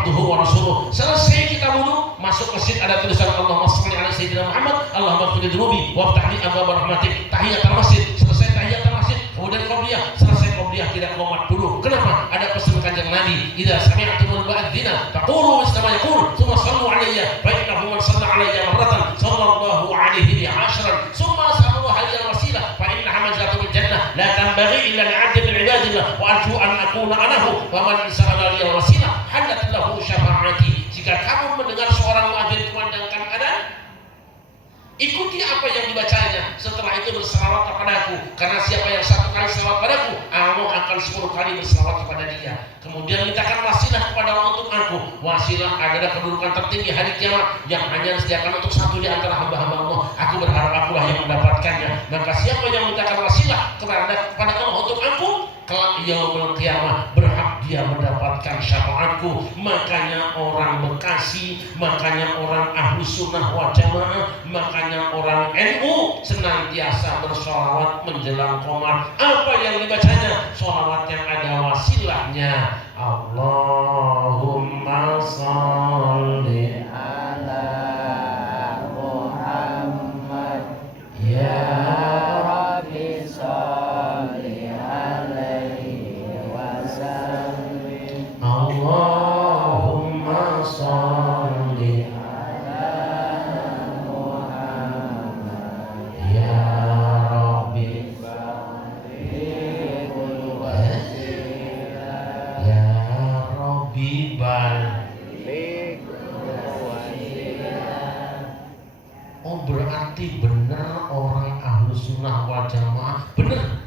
abduhu wa rasuluh. Selesai kita wudu, masuk masjid ada tulisan Allahumma shalli ala sayyidina Muhammad, Allahumma ighfir li dhunubi waftah li abwaaba rahmatik. Tahiyatul masjid, selesai tahiyatul masjid, kemudian qabliyah, selesai qabliyah tidak qomat dulu. Kenapa? Ada pesan Kanjeng Nabi, idza sami'tumul mu'adzina faqulu misla ma yaqul, tsumma shallu alayya fa innahu man shalla alayya marratan sallallahu alaihi bi 'ashran, tsumma sa'aluhu al wasilah fa innaha manzilatul jannah la tanbaghi illa li'abdin min 'ibadillah wa arju an akuna anahu wa man sa'ala li wasilah hadat lahu syafa'ati. Jika kamu mendengar seorang muadzin kumandangkan adzan, ikuti apa yang dibacanya. Setelah itu berselawat kepadaku, karena siapa yang satu kali selawat padaku, Allah akan 10 kali berselawat kepada dia. Kemudian mintakan wasilah kepada Allah untuk aku. Wasilah adalah kedudukan tertinggi hari kiamat yang hanya disediakan untuk satu di antara hamba-hamba Allah. Aku berharap akulah yang mendapatkannya. Maka siapa yang mintakan wasilah kepada Allah untuk aku, kelak yaumul qiyamah berhak dia mendapatkan syafaatku. Makanya orang Bekasi, makanya orang Ahlus Sunnah wal Jamaah, makanya orang NU senantiasa bersolawat menjelang qomat. Apa yang dibacanya? Solawat yang ada wasilahnya. Allahumma sholli ala Muhammad ya Rabbi sholli alaihi wasallim. Allahumma sholli Ala Muhammad ya Rabbi ya Rabbi balik. Oh, berarti benar orang Ahlus Sunnah wal Jamaah benar.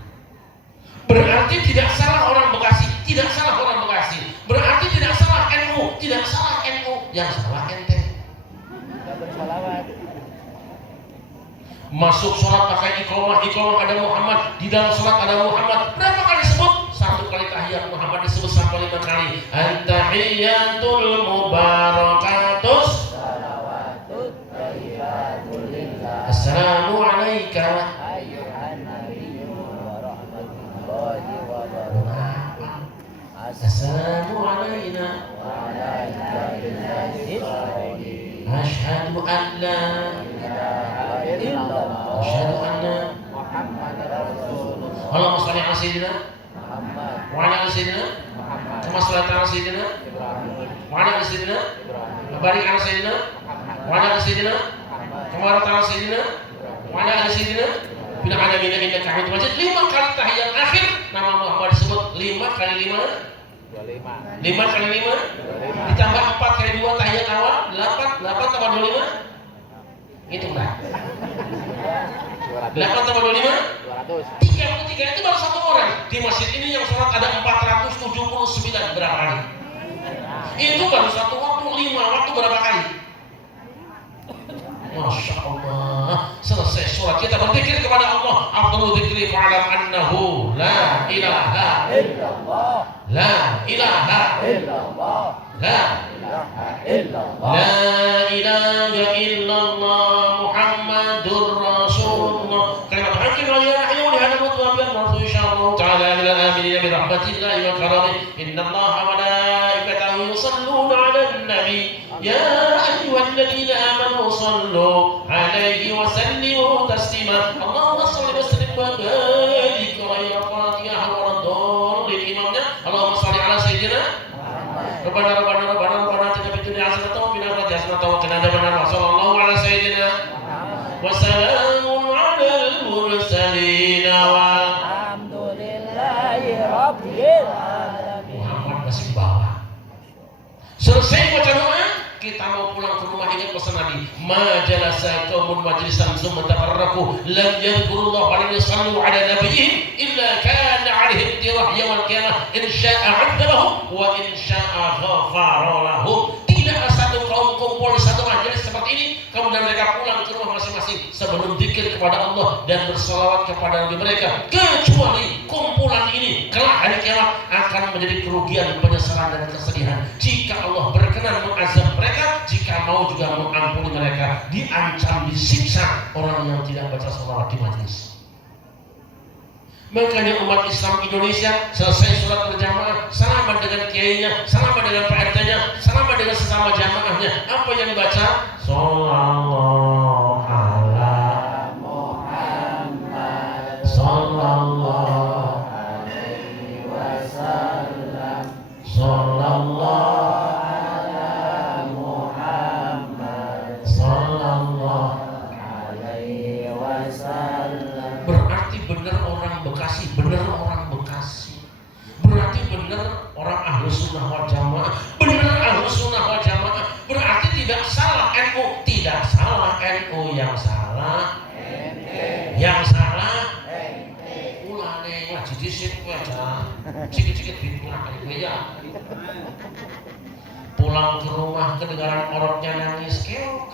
Berarti tidak salah orang Bekasi, tidak salah orang Bekasi. Berarti tidak salah NU, tidak salah NU, yang salah ente. Kita bersalawat. Masuk sholat pakai iqamah ada Muhammad, di dalam sholat ada Muhammad. Berapa kali disebut? 1 kali tahiyat Muhammad disebut sampai 5 kali. At-tahiyatul mubarakatus Salawatut thayyibatul lillah. Assalamu alaika Ayyuhan nabiyyu wa rahmatullahi wa barakatuh. Assalamu alaina Wa ala ibadillahi sholihin. Ashhadu an la ilaha illallah. Ashhadu anna Muhammadar Rasulullah. Allahumma shalli ala sayyidina Muhammad. wa ala ali sayyidina Muhammad. kama shallaita ala sayyidina Ibrahim. wa ala ali sayyidina Ibrahim. wa barik ala sayyidina Muhammad. wa ala ali sayyidina Muhammad. kama barakta ala sayyidina wa ala ali sayyidina fil alamin innaka Hamidum Majid. 5 kali tahiyat akhir nama Muhammad disebut. 5 kali 5 25. 5 kali 5 ditambah 4 kali 2 tahiyat awal 8 tambah 25 hitung dah. 8 tambah 25 200. 33. Itu baru 1 orang di masjid ini yang sholat ada 479 berapa kali? Itu baru 1 waktu, 5 waktu berapa kali? Masya Allah. Selesai sholat kita berzikir kepada Allah. Afdalu dzikri fa'lam annahu la ilaha Illallah. la ilaha Illallah. la Ilaha illallah. la ilaha illallah Muhammadur Rasulullah. Kalimat hakim la ilaha illa huwa al-mutu wa bi'annahu insyaallah ta'ala ila aminin bi rahmatillahi wa karamih. Innallaha wa malaikatahu yusalluna 'alan nabi ya ayyuhalladzina amanu sallu 'alaihi wa sallimu taslima. Allahumma shalli wa sallim wa barik ghayra fatihah wa radhallin. Imamnya Allahumma shalli ala sayyidina Rabbana atina fid dunya hasanatan wa fil akhirati hasanatan wa qina adzabannar. Sallallahu ala sayyidina wa salamun alal mursalin Alhamdulillahi rabbil alamin. Muhammad masih bawah. Selesai baca doa, kita mau pulang ke rumah. Ingat pesan Nabi, ma jalasa qaumun majlisan summa tafarraqu lam yadhkurullah wa lam yusallu ala nabiyyihim illa kana alaihim tirah yaumil qiyamah in syaa'a 'adzabahum wa in syaa'a ghafara lahum. Tidaklah satu kaum kumpul di satu majelis seperti ini kemudian mereka pulang ke rumah masing-masing sebelum zikir kepada Allah dan bersalawat kepada Nabi mereka, kecuali kumpulan ini kelak hari kiamat akan menjadi kerugian, penyesalan dan kesedihan. Jika Allah berkenan mengazab mereka, jika mau juga mengampuni mereka, diancam disiksa orang yang tidak baca salawat di majelis. Makanya umat Islam Indonesia selesai sholat berjamaah, salaman dengan kiainya, salaman dengan PRT-nya, salaman dengan sesama jamaahnya. Apa yang dibaca? Sallallahu ala Muhammad, sallallahu alaihi wasallam, sallallahu ala Muhammad, sallallahu alaihi wasallam. Berarti benar orang Bekasi, benar orang Bekasi. Berarti benar orang Ahlus Sunnah wal Jamaah, benar Ahlus Sunnah wal Jamaah. Berarti tidak salah NU, tidak salah NU, yang salah yang salah ulane ngaji dhisik aja. Sikit-sikit bid'ah ya. Pulang ke rumah kedengaran oroknya nangis, keok.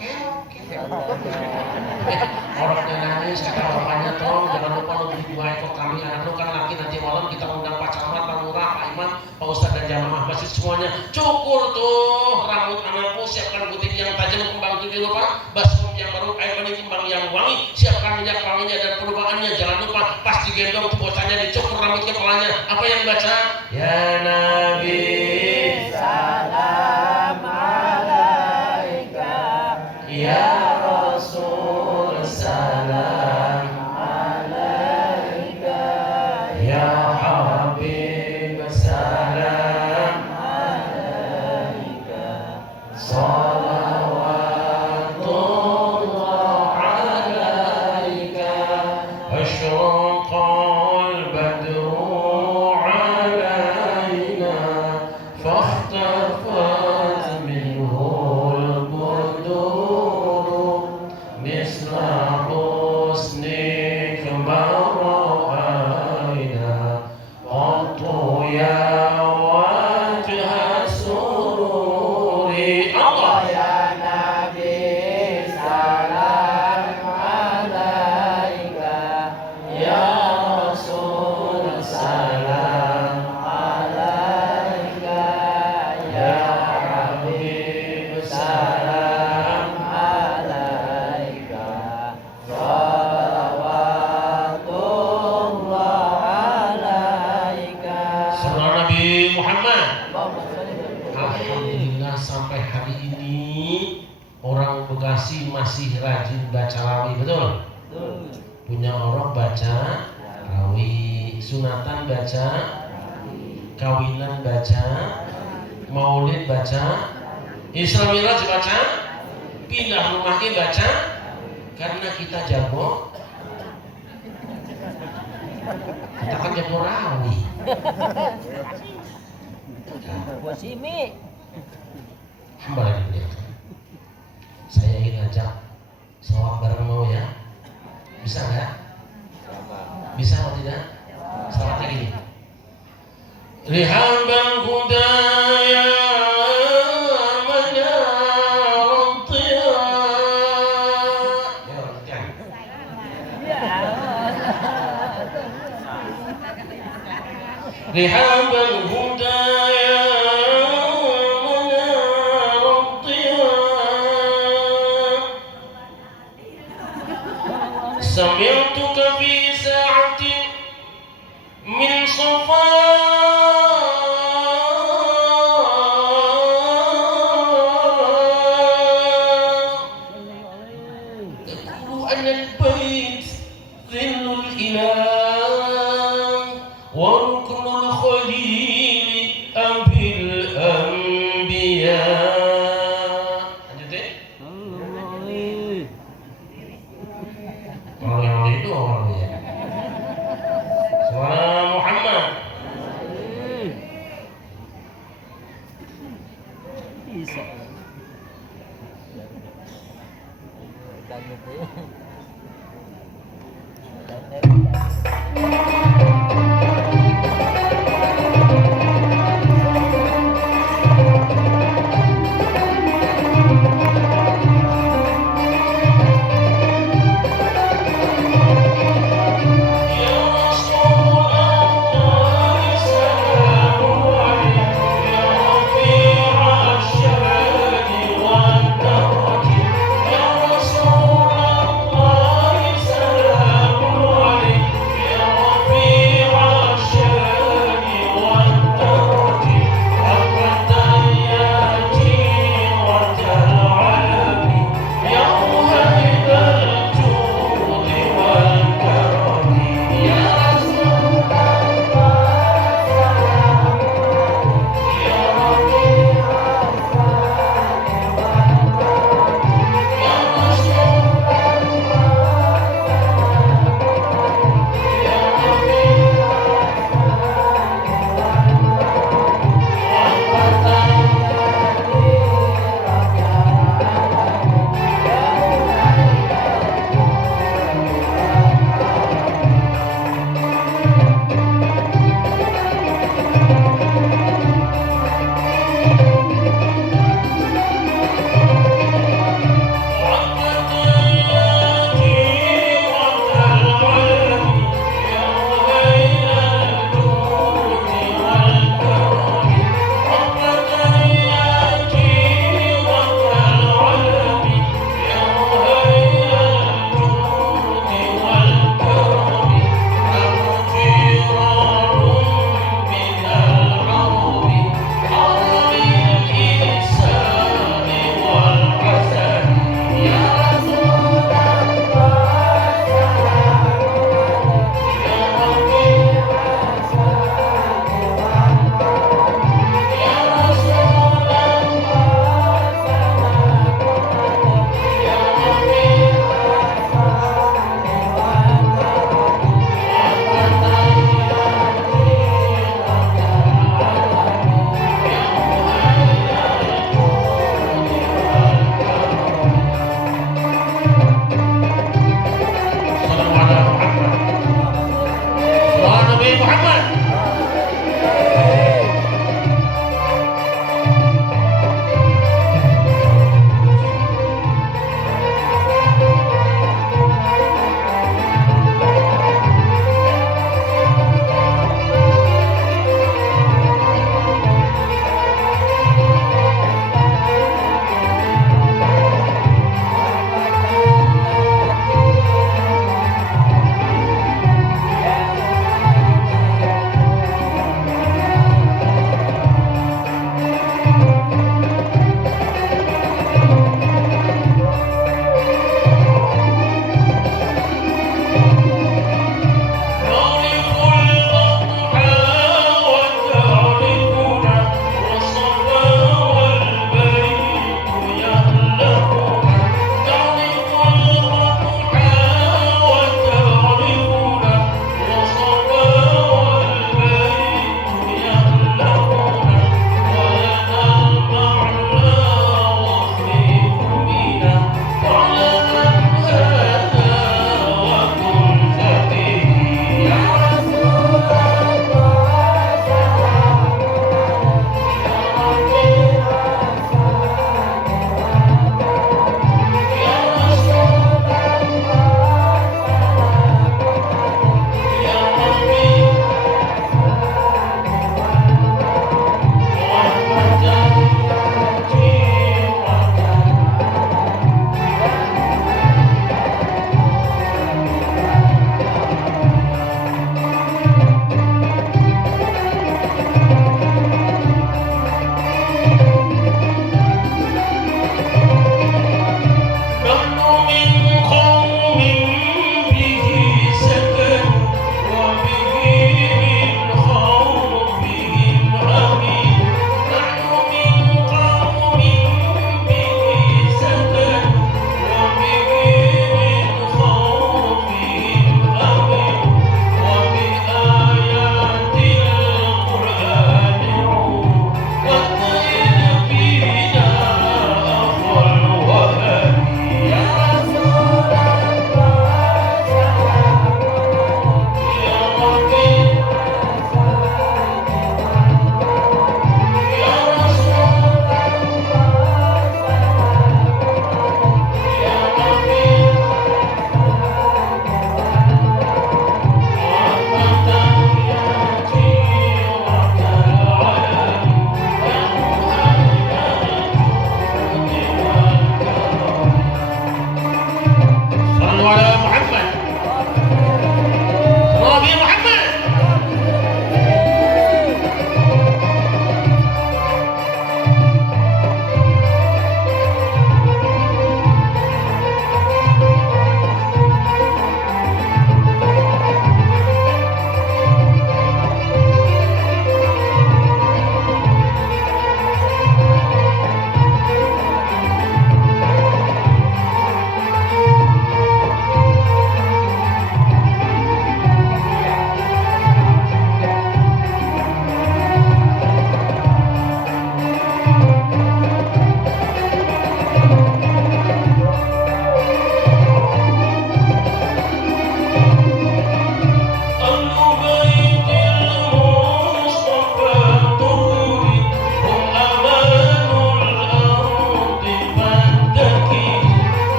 Oroknya nangis, kata bapaknya, tolong jangan lupa lu beli 2 ekor kambing anak lu, kan laki nanti malam kita undang Pak Camat, Pak Lurah, Pak Imam, Pak Ustadz dan jamaah masjid semuanya. Cukur tuh rambut anakku, siapkan gunting yang tajam, kembang tujuh lupa, baskom yang baru, air mani kembang yang wangi, siapkan minyak wanginya dan perubahannya. Jangan lupa pas digendong tuh bocahnya dicukur rambut kepalanya. Apa yang baca? Ya Nabi salam alaika, ya Rasul salam alaika, ya Habib salam alaika, salawatullah alaika, asyraqal badru alaina, fahtafat minhul budur, misla husnik mara'aina, qattu ya wajha sururi. Allah ya Nabi salam alaika, ya Rasul salam alaika, ya Habib salam alaika, salawatullah alaika. Salam Nabi Muhammad. Alhamdulillah sampai hari ini orang Bekasi masih rajin baca rawi, betul? Punya orang baca rawi, sunatan baca, kawinan baca, maulid baca, Isra Miraj baca, pindah rumahnya baca. Karena kita jago, kita kan jago rawi. Buat simi. Hamba ini, saya ingin ngajak sholat bareng, mau ya? Bisa nggak? Bisa atau tidak? Sholatnya gini. Rihabal hudaya manarul tiya. Ya, lanjutkan. Rihabal hudaya manarul tiya, sami'tuka fi sa'atin min safa, taqulu anna al-bayt dhillul ilah wa ruknul khalil abil anbiya. Lanjutin. Kalau yang itu orang ya. Suara Muhammad. Bisa. Dan itu. Ya Rasulullah,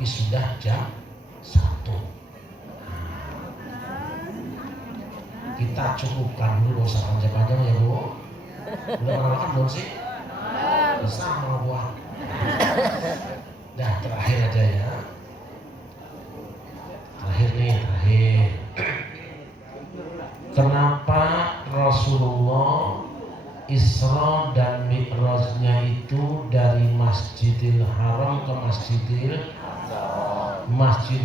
tapi sudah jam 1. Kita cukupkan dulu, gak usah panjang-panjang ya Bu. Udah pernah makan belum sih? Besar mau buat. Dah terakhir aja ya. Terakhir. Kenapa Rasulullah Isra dan Mi'rajnya itu dari Masjidil Haram ke Masjidil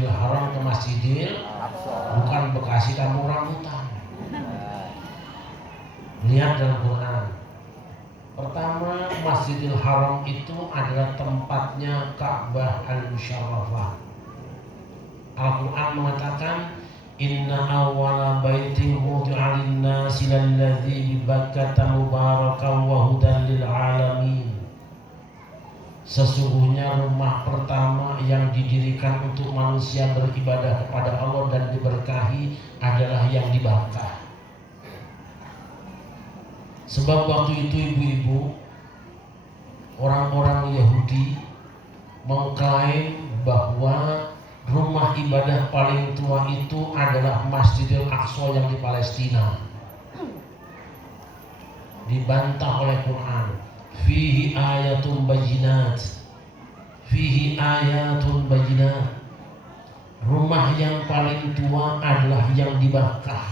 Haram ke Masjidil bukan Bekasi kampung rambutan. Lihat dalam Quran. Pertama, Masjidil Haram itu adalah tempatnya Ka'bah al-Musharrafah. Al-Quran mengatakan inna awwala baitin wudi'a lin-nasi lalladzi bi Bakkata mubarakan wa hudan lil alamin. Sesungguhnya rumah pertama yang didirikan untuk manusia beribadah kepada Allah dan diberkahi adalah yang di Bakkah. Sebab waktu itu ibu-ibu, orang-orang Yahudi mengklaim bahwa rumah ibadah paling tua itu adalah Masjidil Aqsa yang di Palestina. Dibantah oleh Quran. Fihi ayatun bayyinat. Rumah yang paling tua adalah yang di Bakkah.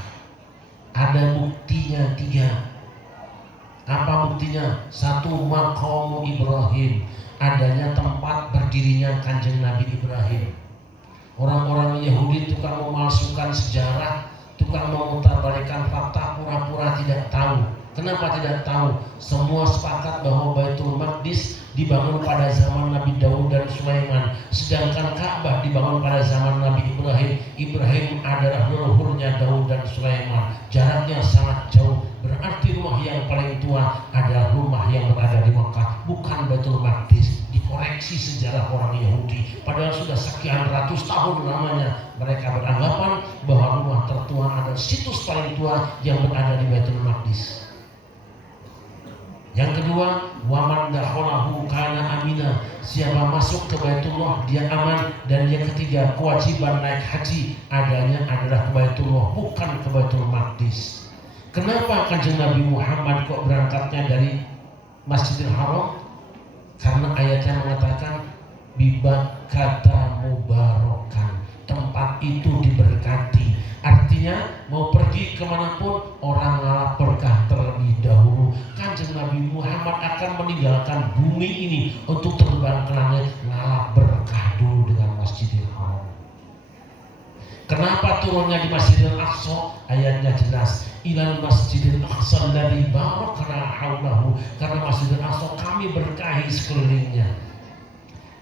Ada buktinya 3. Apa buktinya? 1, maqam Ibrahim, adanya tempat berdirinya Kanjeng Nabi Ibrahim. Orang-orang Yahudi tukang memalsukan sejarah, tukang memutarbalikkan fakta, pura-pura tidak tahu. Kenapa tidak tahu? Semua sepakat bahwa Baitul Maqdis dibangun pada zaman Nabi Daud dan Sulaiman, sedangkan Ka'bah dibangun pada zaman Nabi Ibrahim. Ibrahim adalah leluhurnya Daud dan Sulaiman. Jaraknya sangat jauh. Berarti rumah yang paling tua adalah rumah yang berada di Mekah, bukan Baitul Maqdis. Dikoreksi sejarah orang Yahudi. Padahal sudah sekian ratus tahun lamanya mereka beranggapan bahwa rumah tertua adalah situs paling tua yang berada di Baitul Maqdis. Yang kedua, waman dakhalahu kana amina. Siapa masuk ke Baitullah dia aman. Dan yang ketiga, kewajiban naik haji adanya adalah ke Baitullah, bukan ke Baitul Maqdis. Kenapa Kanjeng Nabi Muhammad kok berangkatnya dari Masjidil Haram? Karena ayatnya mengatakan bibakkata mubarakan, tempat itu diberkati. Artinya mau pergi kemanapun orang ngalap berkah terlebih dahulu. Kanjeng Nabi Muhammad akan meninggalkan bumi ini untuk terbang ke langit, ngalap berkah dulu dengan Masjidil Haram. Kenapa turunnya di Masjidil Aqsa? Ayatnya jelas, ilal Masjidil Aqsa alladzi barakna haulahu. Karena Masjidil Aqsa kami berkahi sekelilingnya.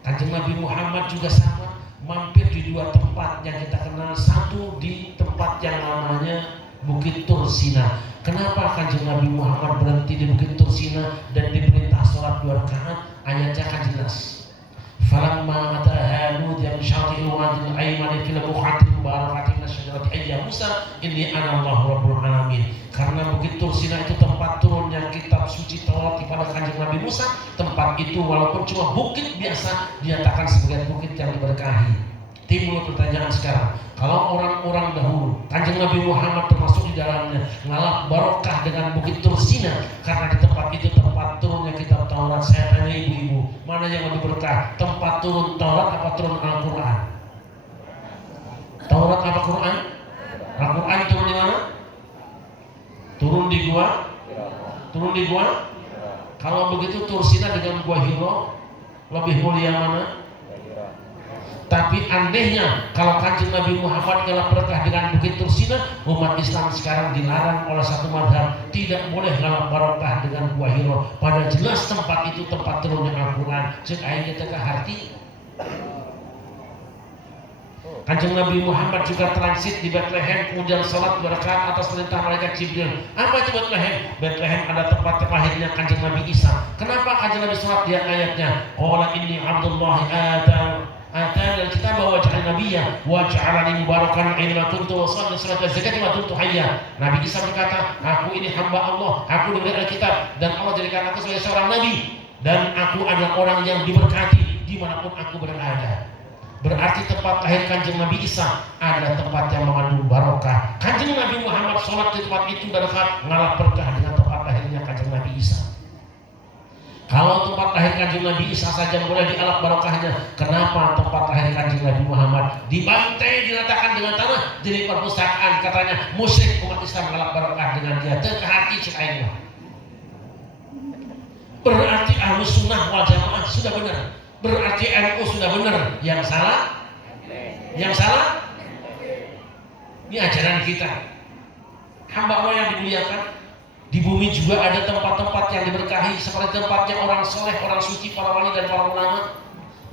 Kanjeng Nabi Muhammad juga sama, mampir di 2 tempat yang kita kenal. 1 di tempat yang namanya Bukit Tursina. Kenapa Kanjeng Nabi Muhammad berhenti di Bukit Tursina dan diperintah sholat 2 rakaat? Ayatnya kan jelas. Falamma ataha nudiya min syati'il wadil aymani fil buq'atil mubarakati min asy-syajarati ayya Musa inni ana Allahu rabbul alamin. Karena Bukit Tursina itu tempat turunnya kitab suci Taurat kepada Kanjeng Nabi Musa. Tempat itu walaupun cuma bukit biasa dinyatakan sebagai bukit yang diberkahi. Timbul pertanyaan sekarang, kalau orang-orang dahulu Kanjeng Nabi Muhammad termasuk di dalamnya ngalap barokah dengan Bukit Tursina karena di tempat itu tempat turunnya kitab Taurat. Saya tanya ibu-ibu, mana yang lebih berkah? Tempat turun Taurat apa turun Al-Quran? Taurat apa Quran? Al-Quran turun di mana? Turun di gua? Turun di gua? Kalau begitu Tursina dengan Gua Hiro lebih mulia mana? Tapi anehnya kalau Kanjeng Nabi Muhammad ngalap berkah dengan Bukit Tursina, umat Islam sekarang dilarang oleh satu mazhab tidak boleh ngalap barokah dengan Gua Hiro. Padahal jelas tempat itu tempat turunnya Al-Quran. Cek ayatnya teka hati. Kanjeng Nabi Muhammad juga transit di Bethlehem, kemudian salat 2 rakaat atas perintah malaikat Jibril. Apa itu Bethlehem? Bethlehem ada tempat lahirnya Kanjeng Nabi Isa. Kenapa Kanjeng Nabi salat? Dia ayatnya, qala inni abdullahi atana al-kitab wa ja'alani nabiyya wa ja'alani mubarakan aina kuntu wa shalli salata zakati wa kuntu hayya. Nabi Isa berkata, aku ini hamba Allah, aku diberi Alkitab dan Allah jadikan aku sebagai seorang nabi dan aku adalah orang yang diberkati dimanapun aku berada. Berarti tempat lahir Kanjeng Nabi Isa adalah tempat yang mengandung barokah. Kanjeng Nabi Muhammad sholat di tempat itu dan ngalah berkah dengan tempat lahirnya Kanjeng Nabi Isa. Kalau tempat lahir Kanjeng Nabi Isa saja boleh dialap barokahnya, kenapa tempat lahir Kanjeng Nabi Muhammad dibantai, diratakan dengan tanah, jadi perpustakaan? Katanya musyrik umat Islam mengalap barokah dengan dia. Teu hati cek aing mah. Berarti Ahlus Sunnah wal Jamaah sudah benar. Berarti NU sudah benar. Yang salah? Yang salah? Ini ajaran kita. Hamba Allah yang dimuliakan. Di bumi juga ada tempat-tempat yang diberkahi, seperti tempatnya orang soleh, orang suci, para wali dan para ulama.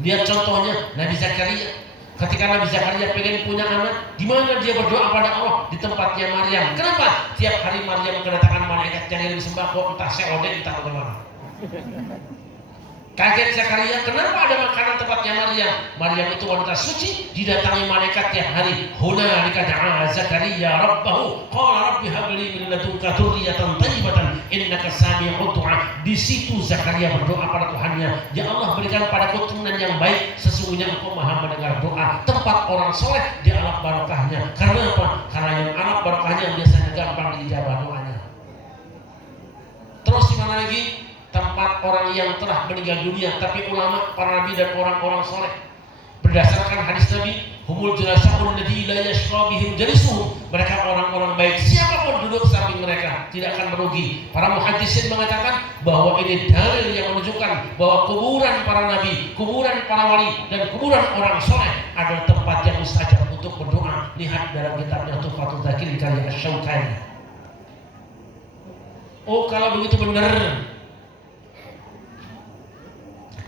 Lihat contohnya Nabi Zakaria. Ketika Nabi Zakaria pengen punya anak, di mana dia berdoa pada Allah? Di tempatnya Maryam. Kenapa? Tiap hari Maryam kedatangan malaikat yang ngirim sembako, entah seode, entah bagaimana. Kaget Zakaria, kenapa ada makanan tempatnya Maryam? Maryam itu wanita suci, didatangi malaikat tiap hari. Hunalika da'a Zakaria rabbahu qala rabbi habli min ladunka dzurriyyatan thayyibatan innaka sami'ud du'a. Di situ Zakaria berdoa pada Tuhannya, ya Allah berikan padaku keturunan yang baik, sesungguhnya Engkau Maha mendengar doa. Tempat orang soleh dialap barokahnya. Karena apa? Karena yang alap barokahnya biasanya gampang diijabah doanya. Terus di mana lagi? Tempat orang yang telah meninggal dunia, tapi ulama, para nabi dan orang-orang soleh. Berdasarkan hadis Nabi, humul jalasaun ladzi la yashqa bihim jalisuhum. Mereka orang-orang baik, siapapun duduk samping mereka tidak akan merugi. Para muhaddisin mengatakan bahwa ini dalil yang menunjukkan bahwa kuburan para nabi, kuburan para wali, dan kuburan orang soleh adalah tempat yang mustajab untuk berdoa. Lihat dalam kitabnya Tuhfatul Dzakir karya Asy-Syaukani. Oh, kalau begitu benar,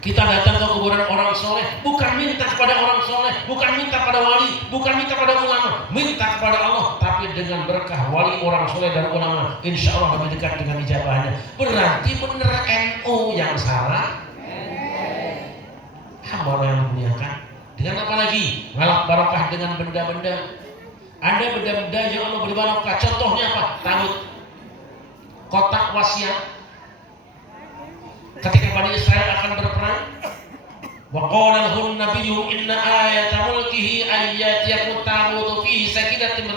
kita datang ke kuburan orang soleh, bukan minta kepada orang soleh, bukan minta pada wali, bukan minta pada ulama, minta kepada Allah. Tapi dengan berkah wali, orang soleh dan ulama, insya Allah lebih dekat dengan ijabahnya. Berarti benar NU yang salah. Hamba yang memuliakan. Dengan apa lagi? Ngalap barokah dengan benda-benda. Ada benda-benda yang Allah beri barokah. Contohnya apa? Tabut, kotak wasiat. Ketika Bani Israel akan berperang, wa qala lahum nabiyyuhum inna ayata mulkihi ayyatiyakum tabutu fihi sakinatum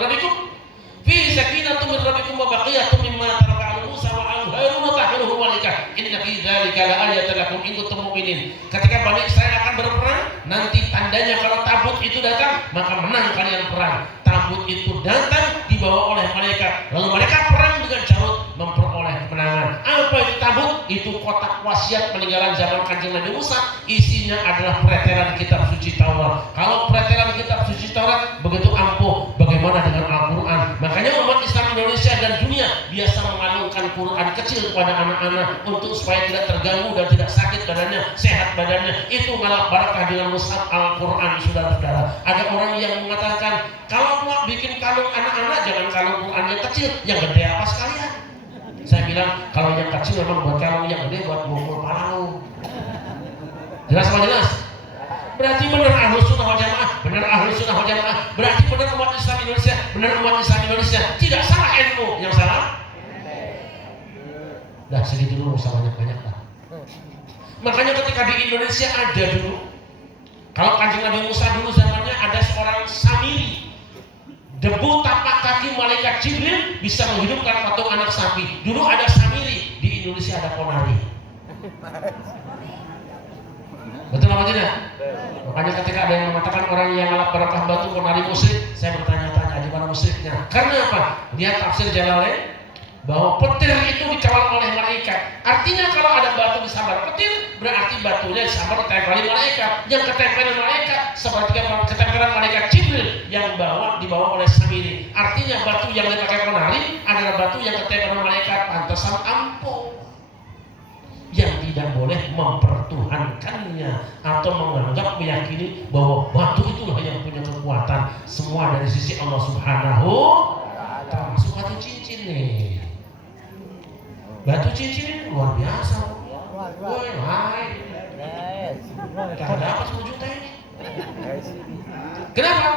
min rabbikum wa baqiyatun mimma taraka Musa wa Harun tahmiluhu malaikah inna fi dzalika la ayatan lakum in kuntum mu'minin. Ketika Bani Israel akan berperang, nanti tandanya kalau tabut itu datang, maka menang kalian perang. Tabut itu datang dibawa oleh malaikat, lalu mereka perang dengan carut memperoleh kemenangan. Apa itu tabut? Itu kotak wasiat peninggalan zaman Kanjeng Nabi Musa. Isinya adalah pretelan kitab suci Taurat. Kalau pretelan kitab suci Taurat begitu ampuh, bagaimana dengan Al-Quran? Makanya umat Islam Indonesia dan dunia biasa mengalungkan Quran kecil kepada anak-anak untuk supaya tidak terganggu dan tidak sakit badannya, sehat badannya. Itu malah barakah dengan mushaf Al-Quran, saudara-saudara. Ada orang yang mengatakan, kalau mau bikin kalung anak-anak, jangan kalung Quran yang kecil, yang gede apa sekalian. Saya bilang, kalau yang kecil memang buat kalung, yang gede buat mukul palau. Jelas apa jelas? Berarti benar Ahlus Sunnah wal Jamaah, benar Ahlus Sunnah wal Jamaah. Berarti benar umat Islam Indonesia, benar umat Islam Indonesia. Tidak salah NU, yang salah. Dah segitu dulu, usah banyak-banyak lah. Makanya ketika di Indonesia ada dulu, kalau Kanjeng Nabi Musa dulu zamannya ada seorang Samiri. Debu tapak kaki malaikat Jibril bisa menghidupkan patung anak sapi. Dulu ada Samiri, di Indonesia ada Ponari. Betul apa tidak? Makanya ketika ada yang mengatakan orang yang ngalap barokah batu Ponari musyrik, saya bertanya-tanya di mana musyriknya? Karena apa? Dia tafsir Jalalain bahwa petir itu dikawal oleh malaikat. Artinya kalau ada batu disambar petir, berarti batunya disambar ditempeli malaikat. Yang ketempelan malaikat seperti ketempelan malaikat Jibril yang dibawa oleh Samiri. Artinya batu yang dipakai Ponari adalah batu yang ketempelan malaikat, pantesan ampuh. Yang tidak boleh mempertuhankannya atau menganggap meyakini bahwa batu itulah yang punya kekuatan. Semua dari sisi Allah Subhanahu wa ta'ala. Termasuk batu cincin nih. Batu cincin ini luar biasa. Woi, hai. Tak dapat 10 juta ini. Kenapa?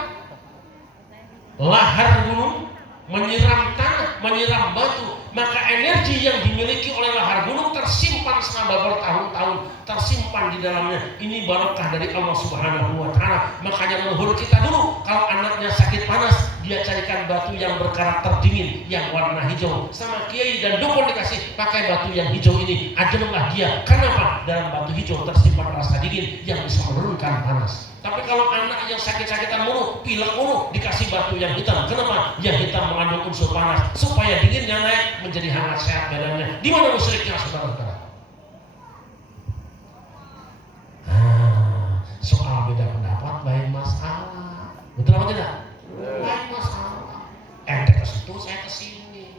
Lahar gunung menyiram tanah, menyiram batu, maka energi yang dimiliki oleh lahar gunung tersimpan selama bertahun-tahun, tersimpan di dalamnya. Ini barokah dari Allah Subhanahu wa Ta'ala. Makanya leluhur kita dulu kalau anaknya sakit panas, dia carikan batu yang berkarakter dingin, yang warna hijau. Sama kiai dan dukun dikasih pakai batu yang hijau ini, ademlah dia. Kenapa? Dalam batu hijau tersimpan rasa dingin yang bisa menurunkan panas. Tapi kalau anak yang sakit-sakitan mulu, pilek mulu, dikasih batu yang hitam. Kenapa? Yang hitam mengandung unsur panas supaya dinginnya naik menjadi hangat sehat badannya. Di mana musyriknya, saudara-saudara? Soal beda pendapat lain masalah. Betul apa tidak? Lain masalah. Ente ke situ, saya ke sini.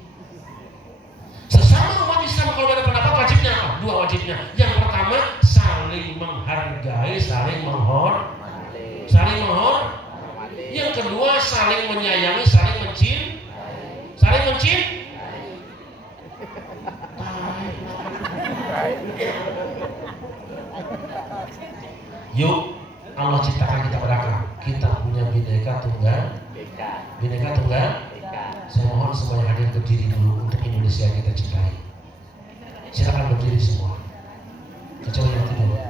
Sesama umat Islam kalau beda pendapat wajibnya apa? Dua wajibnya. Yang pertama, saling menghargai, saling menghormati. Yang kedua, saling menyayangi, saling mencintai. Yuk, Allah ciptakan kita berakal. Kita punya Bhinneka Tunggal Ika. Saya mohon semuanya hadir berdiri dulu untuk Indonesia yang kita cintai. Silakan berdiri semua. Kecuali yang tidur.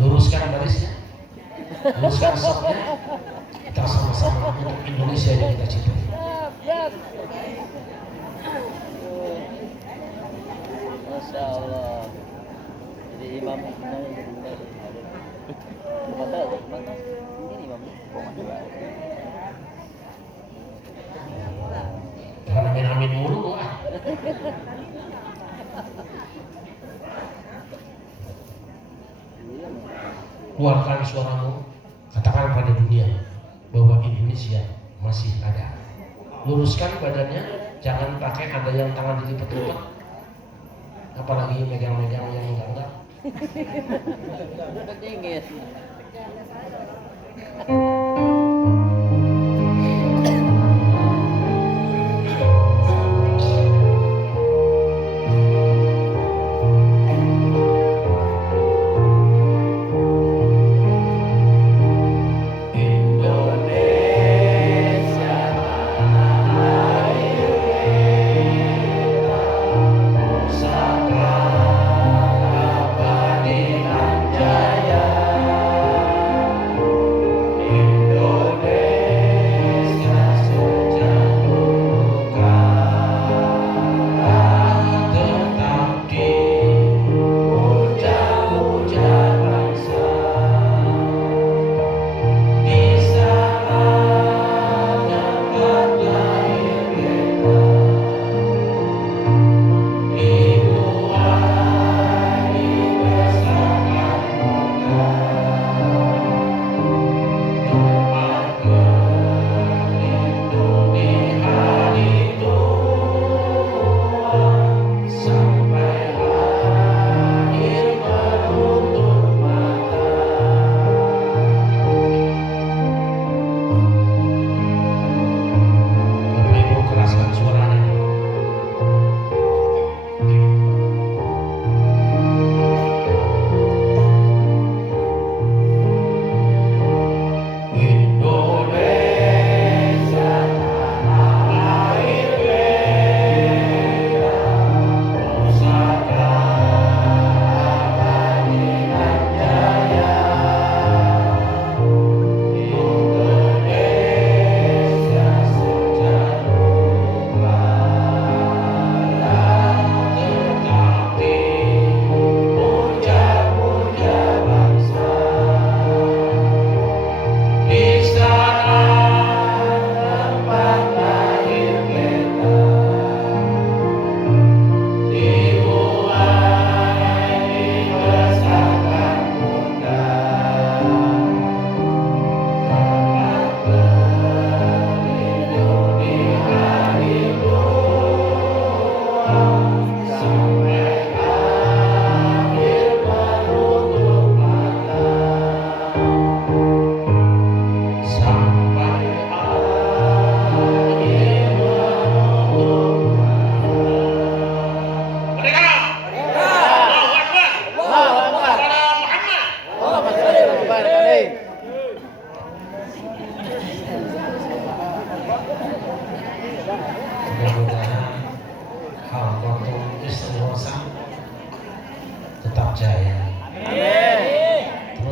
Luruskan barisnya, luruskan sopnya. Kita sama-sama untuk Indonesia yang kita cintai. Masya Allah. Jadi imam ini imam Jangan amin-amin mulu lah. Keluarkan suaramu, katakan pada dunia bahwa Indonesia masih ada. Luruskan badannya, jangan pakai ada yang tangan dilipat-lipat, apalagi megang-megang yang enggak. dingin. Indonesia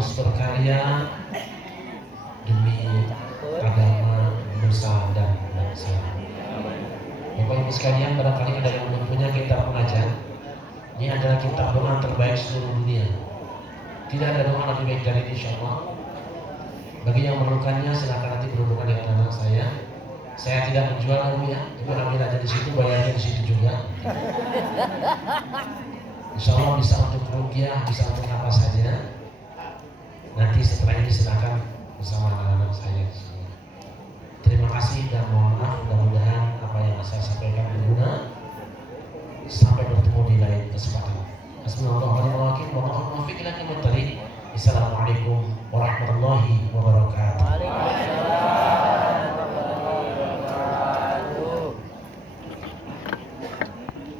terus berkarya demi agama, nusa dan bangsa. Bapak Ibu sekalian, barangkali ada yang belum punya kitab pengajar. Ini adalah kitab doa terbaik seluruh dunia. Tidak ada doa lebih baik dari ini, insyaallah. Bagi yang memerlukannya silakan nanti berhubungan dengan anak saya. Saya tidak menjual, Ibu ya. Ibu ambil aja di situ, bayarnya di situ juga. Insya Allah bisa untuk ruqyah, bisa untuk apa saja. Nanti setelah ini silakan bersama anak-anak saya di sini. Terima kasih dan mohon maaf, mudah-mudahan apa yang saya sampaikan berguna. Sampai bertemu di lain kesempatan. Assalamualaikum warahmatullahi wabarakatuh. Waalaikumsalam.